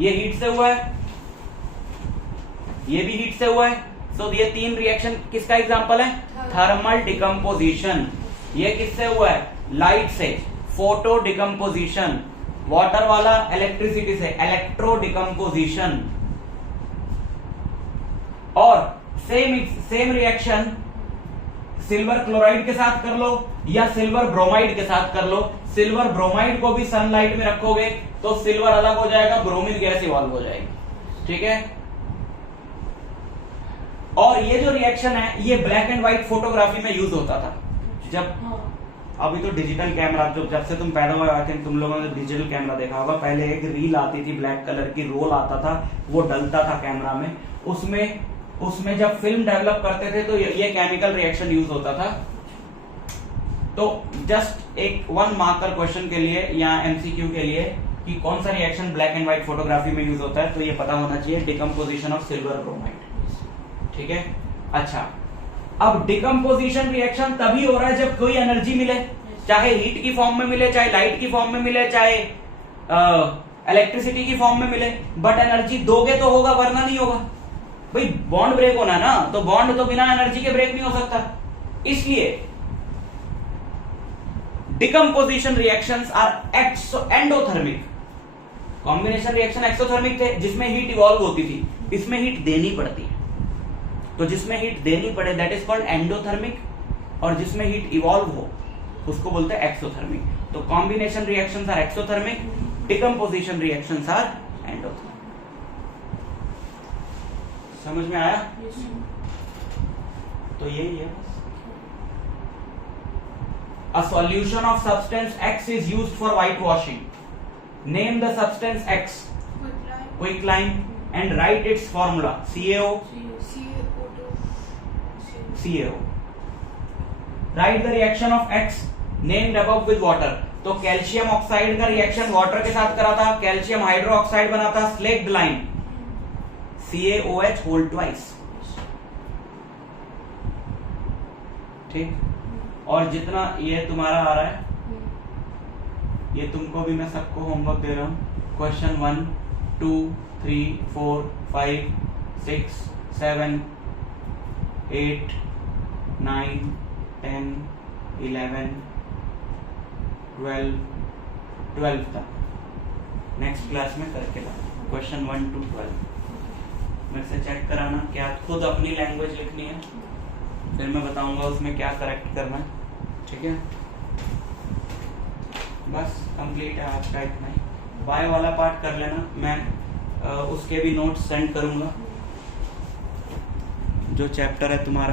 ये हीट से हुआ है, ये भी हीट से हुआ है। सो ये 3 रिएक्शन किसका एग्जांपल है? Thermal decomposition. ये किससे हुआ है? लाइट से, फोटो डिकम्पोजिशन। वाटर वाला इलेक्ट्रिसिटी से, इलेक्ट्रो डिकम्पोजिशन। और सेम रिएक्शन सिल्वर क्लोराइड के साथ कर लो या सिल्वर ब्रोमाइड के साथ कर लो। सिल्वर ब्रोमाइड को भी सनलाइट में रखोगे तो सिल्वर अलग हो जाएगा, ब्रोमीन गैस इवॉल्व हो जाएगी। ठीक है, और ये जो रिएक्शन है ये ब्लैक एंड व्हाइट फोटोग्राफी में यूज होता था। जब अभी तो डिजिटल कैमरा, जब से तुम पैदा हुए आते हैं तुम लोगों ने डिजिटल कैमरा देखा होगा। पहले एक रील आती थी, ब्लैक कलर की रोल आता था, वो डलता था कैमरा में। उसमें जब फिल्म डेवलप करते थे तो ये केमिकल रिएक्शन यूज होता था। तो जस्ट एक 1 मार्कर क्वेश्चन के लिए या एमसीक्यू के लिए कि कौन सा reaction black and white photography में यूज होता है, तो ये पता होना चाहिए, डिकम्पोजिशन ऑफ सिल्वर ब्रोमाइड। ठीक है, अच्छा अब डिकम्पोजिशन रिएक्शन तभी हो रहा है जब कोई एनर्जी मिले, चाहे हीट की फॉर्म में मिले, चाहे लाइट की फॉर्म में मिले, चाहे इलेक्ट्रिसिटी की फॉर्म में मिले, बट एनर्जी दोगे तो होगा वरना नहीं होगा। भाई बॉन्ड ब्रेक होना है ना, तो बॉन्ड तो बिना एनर्जी के ब्रेक नहीं हो सकता। इसलिए decomposition reactions are endothermic. Combination reaction exothermic थे जिसमें हीट इवॉल्व होती थी, इसमें हीट देनी पड़ती है, तो जिसमें हीट देनी पड़े दैट इज कॉल्ड एंडोथर्मिक, और जिसमें हीट इवॉल्व हो उसको बोलते हैं एक्सोथर्मिक। तो combination reactions are exothermic, decomposition reactions are endothermic. समझ में आया? तो यही है बस। A solution of substance X is used for whitewashing. Name the substance X. Quicklime and write its formula. CaO. CaO. Write the reaction of X named above with water. तो calcium oxide का reaction water के साथ करा था, calcium hydroxide बना था, slaked lime CaOH whole twice. ठीक, और जितना ये तुम्हारा आ रहा है, ये तुमको भी मैं सबको होमवर्क दे रहा हूं। क्वेश्चन 1, 2, 3, 4, 5, 6, 7, 8, 9, 10, 11, 12 तक नेक्स्ट क्लास में करके ला। क्वेश्चन 1 to 12 मेरे से चेक कराना, क्या खुद अपनी लैंग्वेज लिखनी है, फिर मैं बताऊंगा उसमें क्या करेक्ट करना है। ठीक है, बस कंप्लीट है आज का इतना ही। बाय वाला पार्ट कर लेना, मैं उसके भी नोट्स सेंड करूंगा। जो चैप्टर है तुम्हारा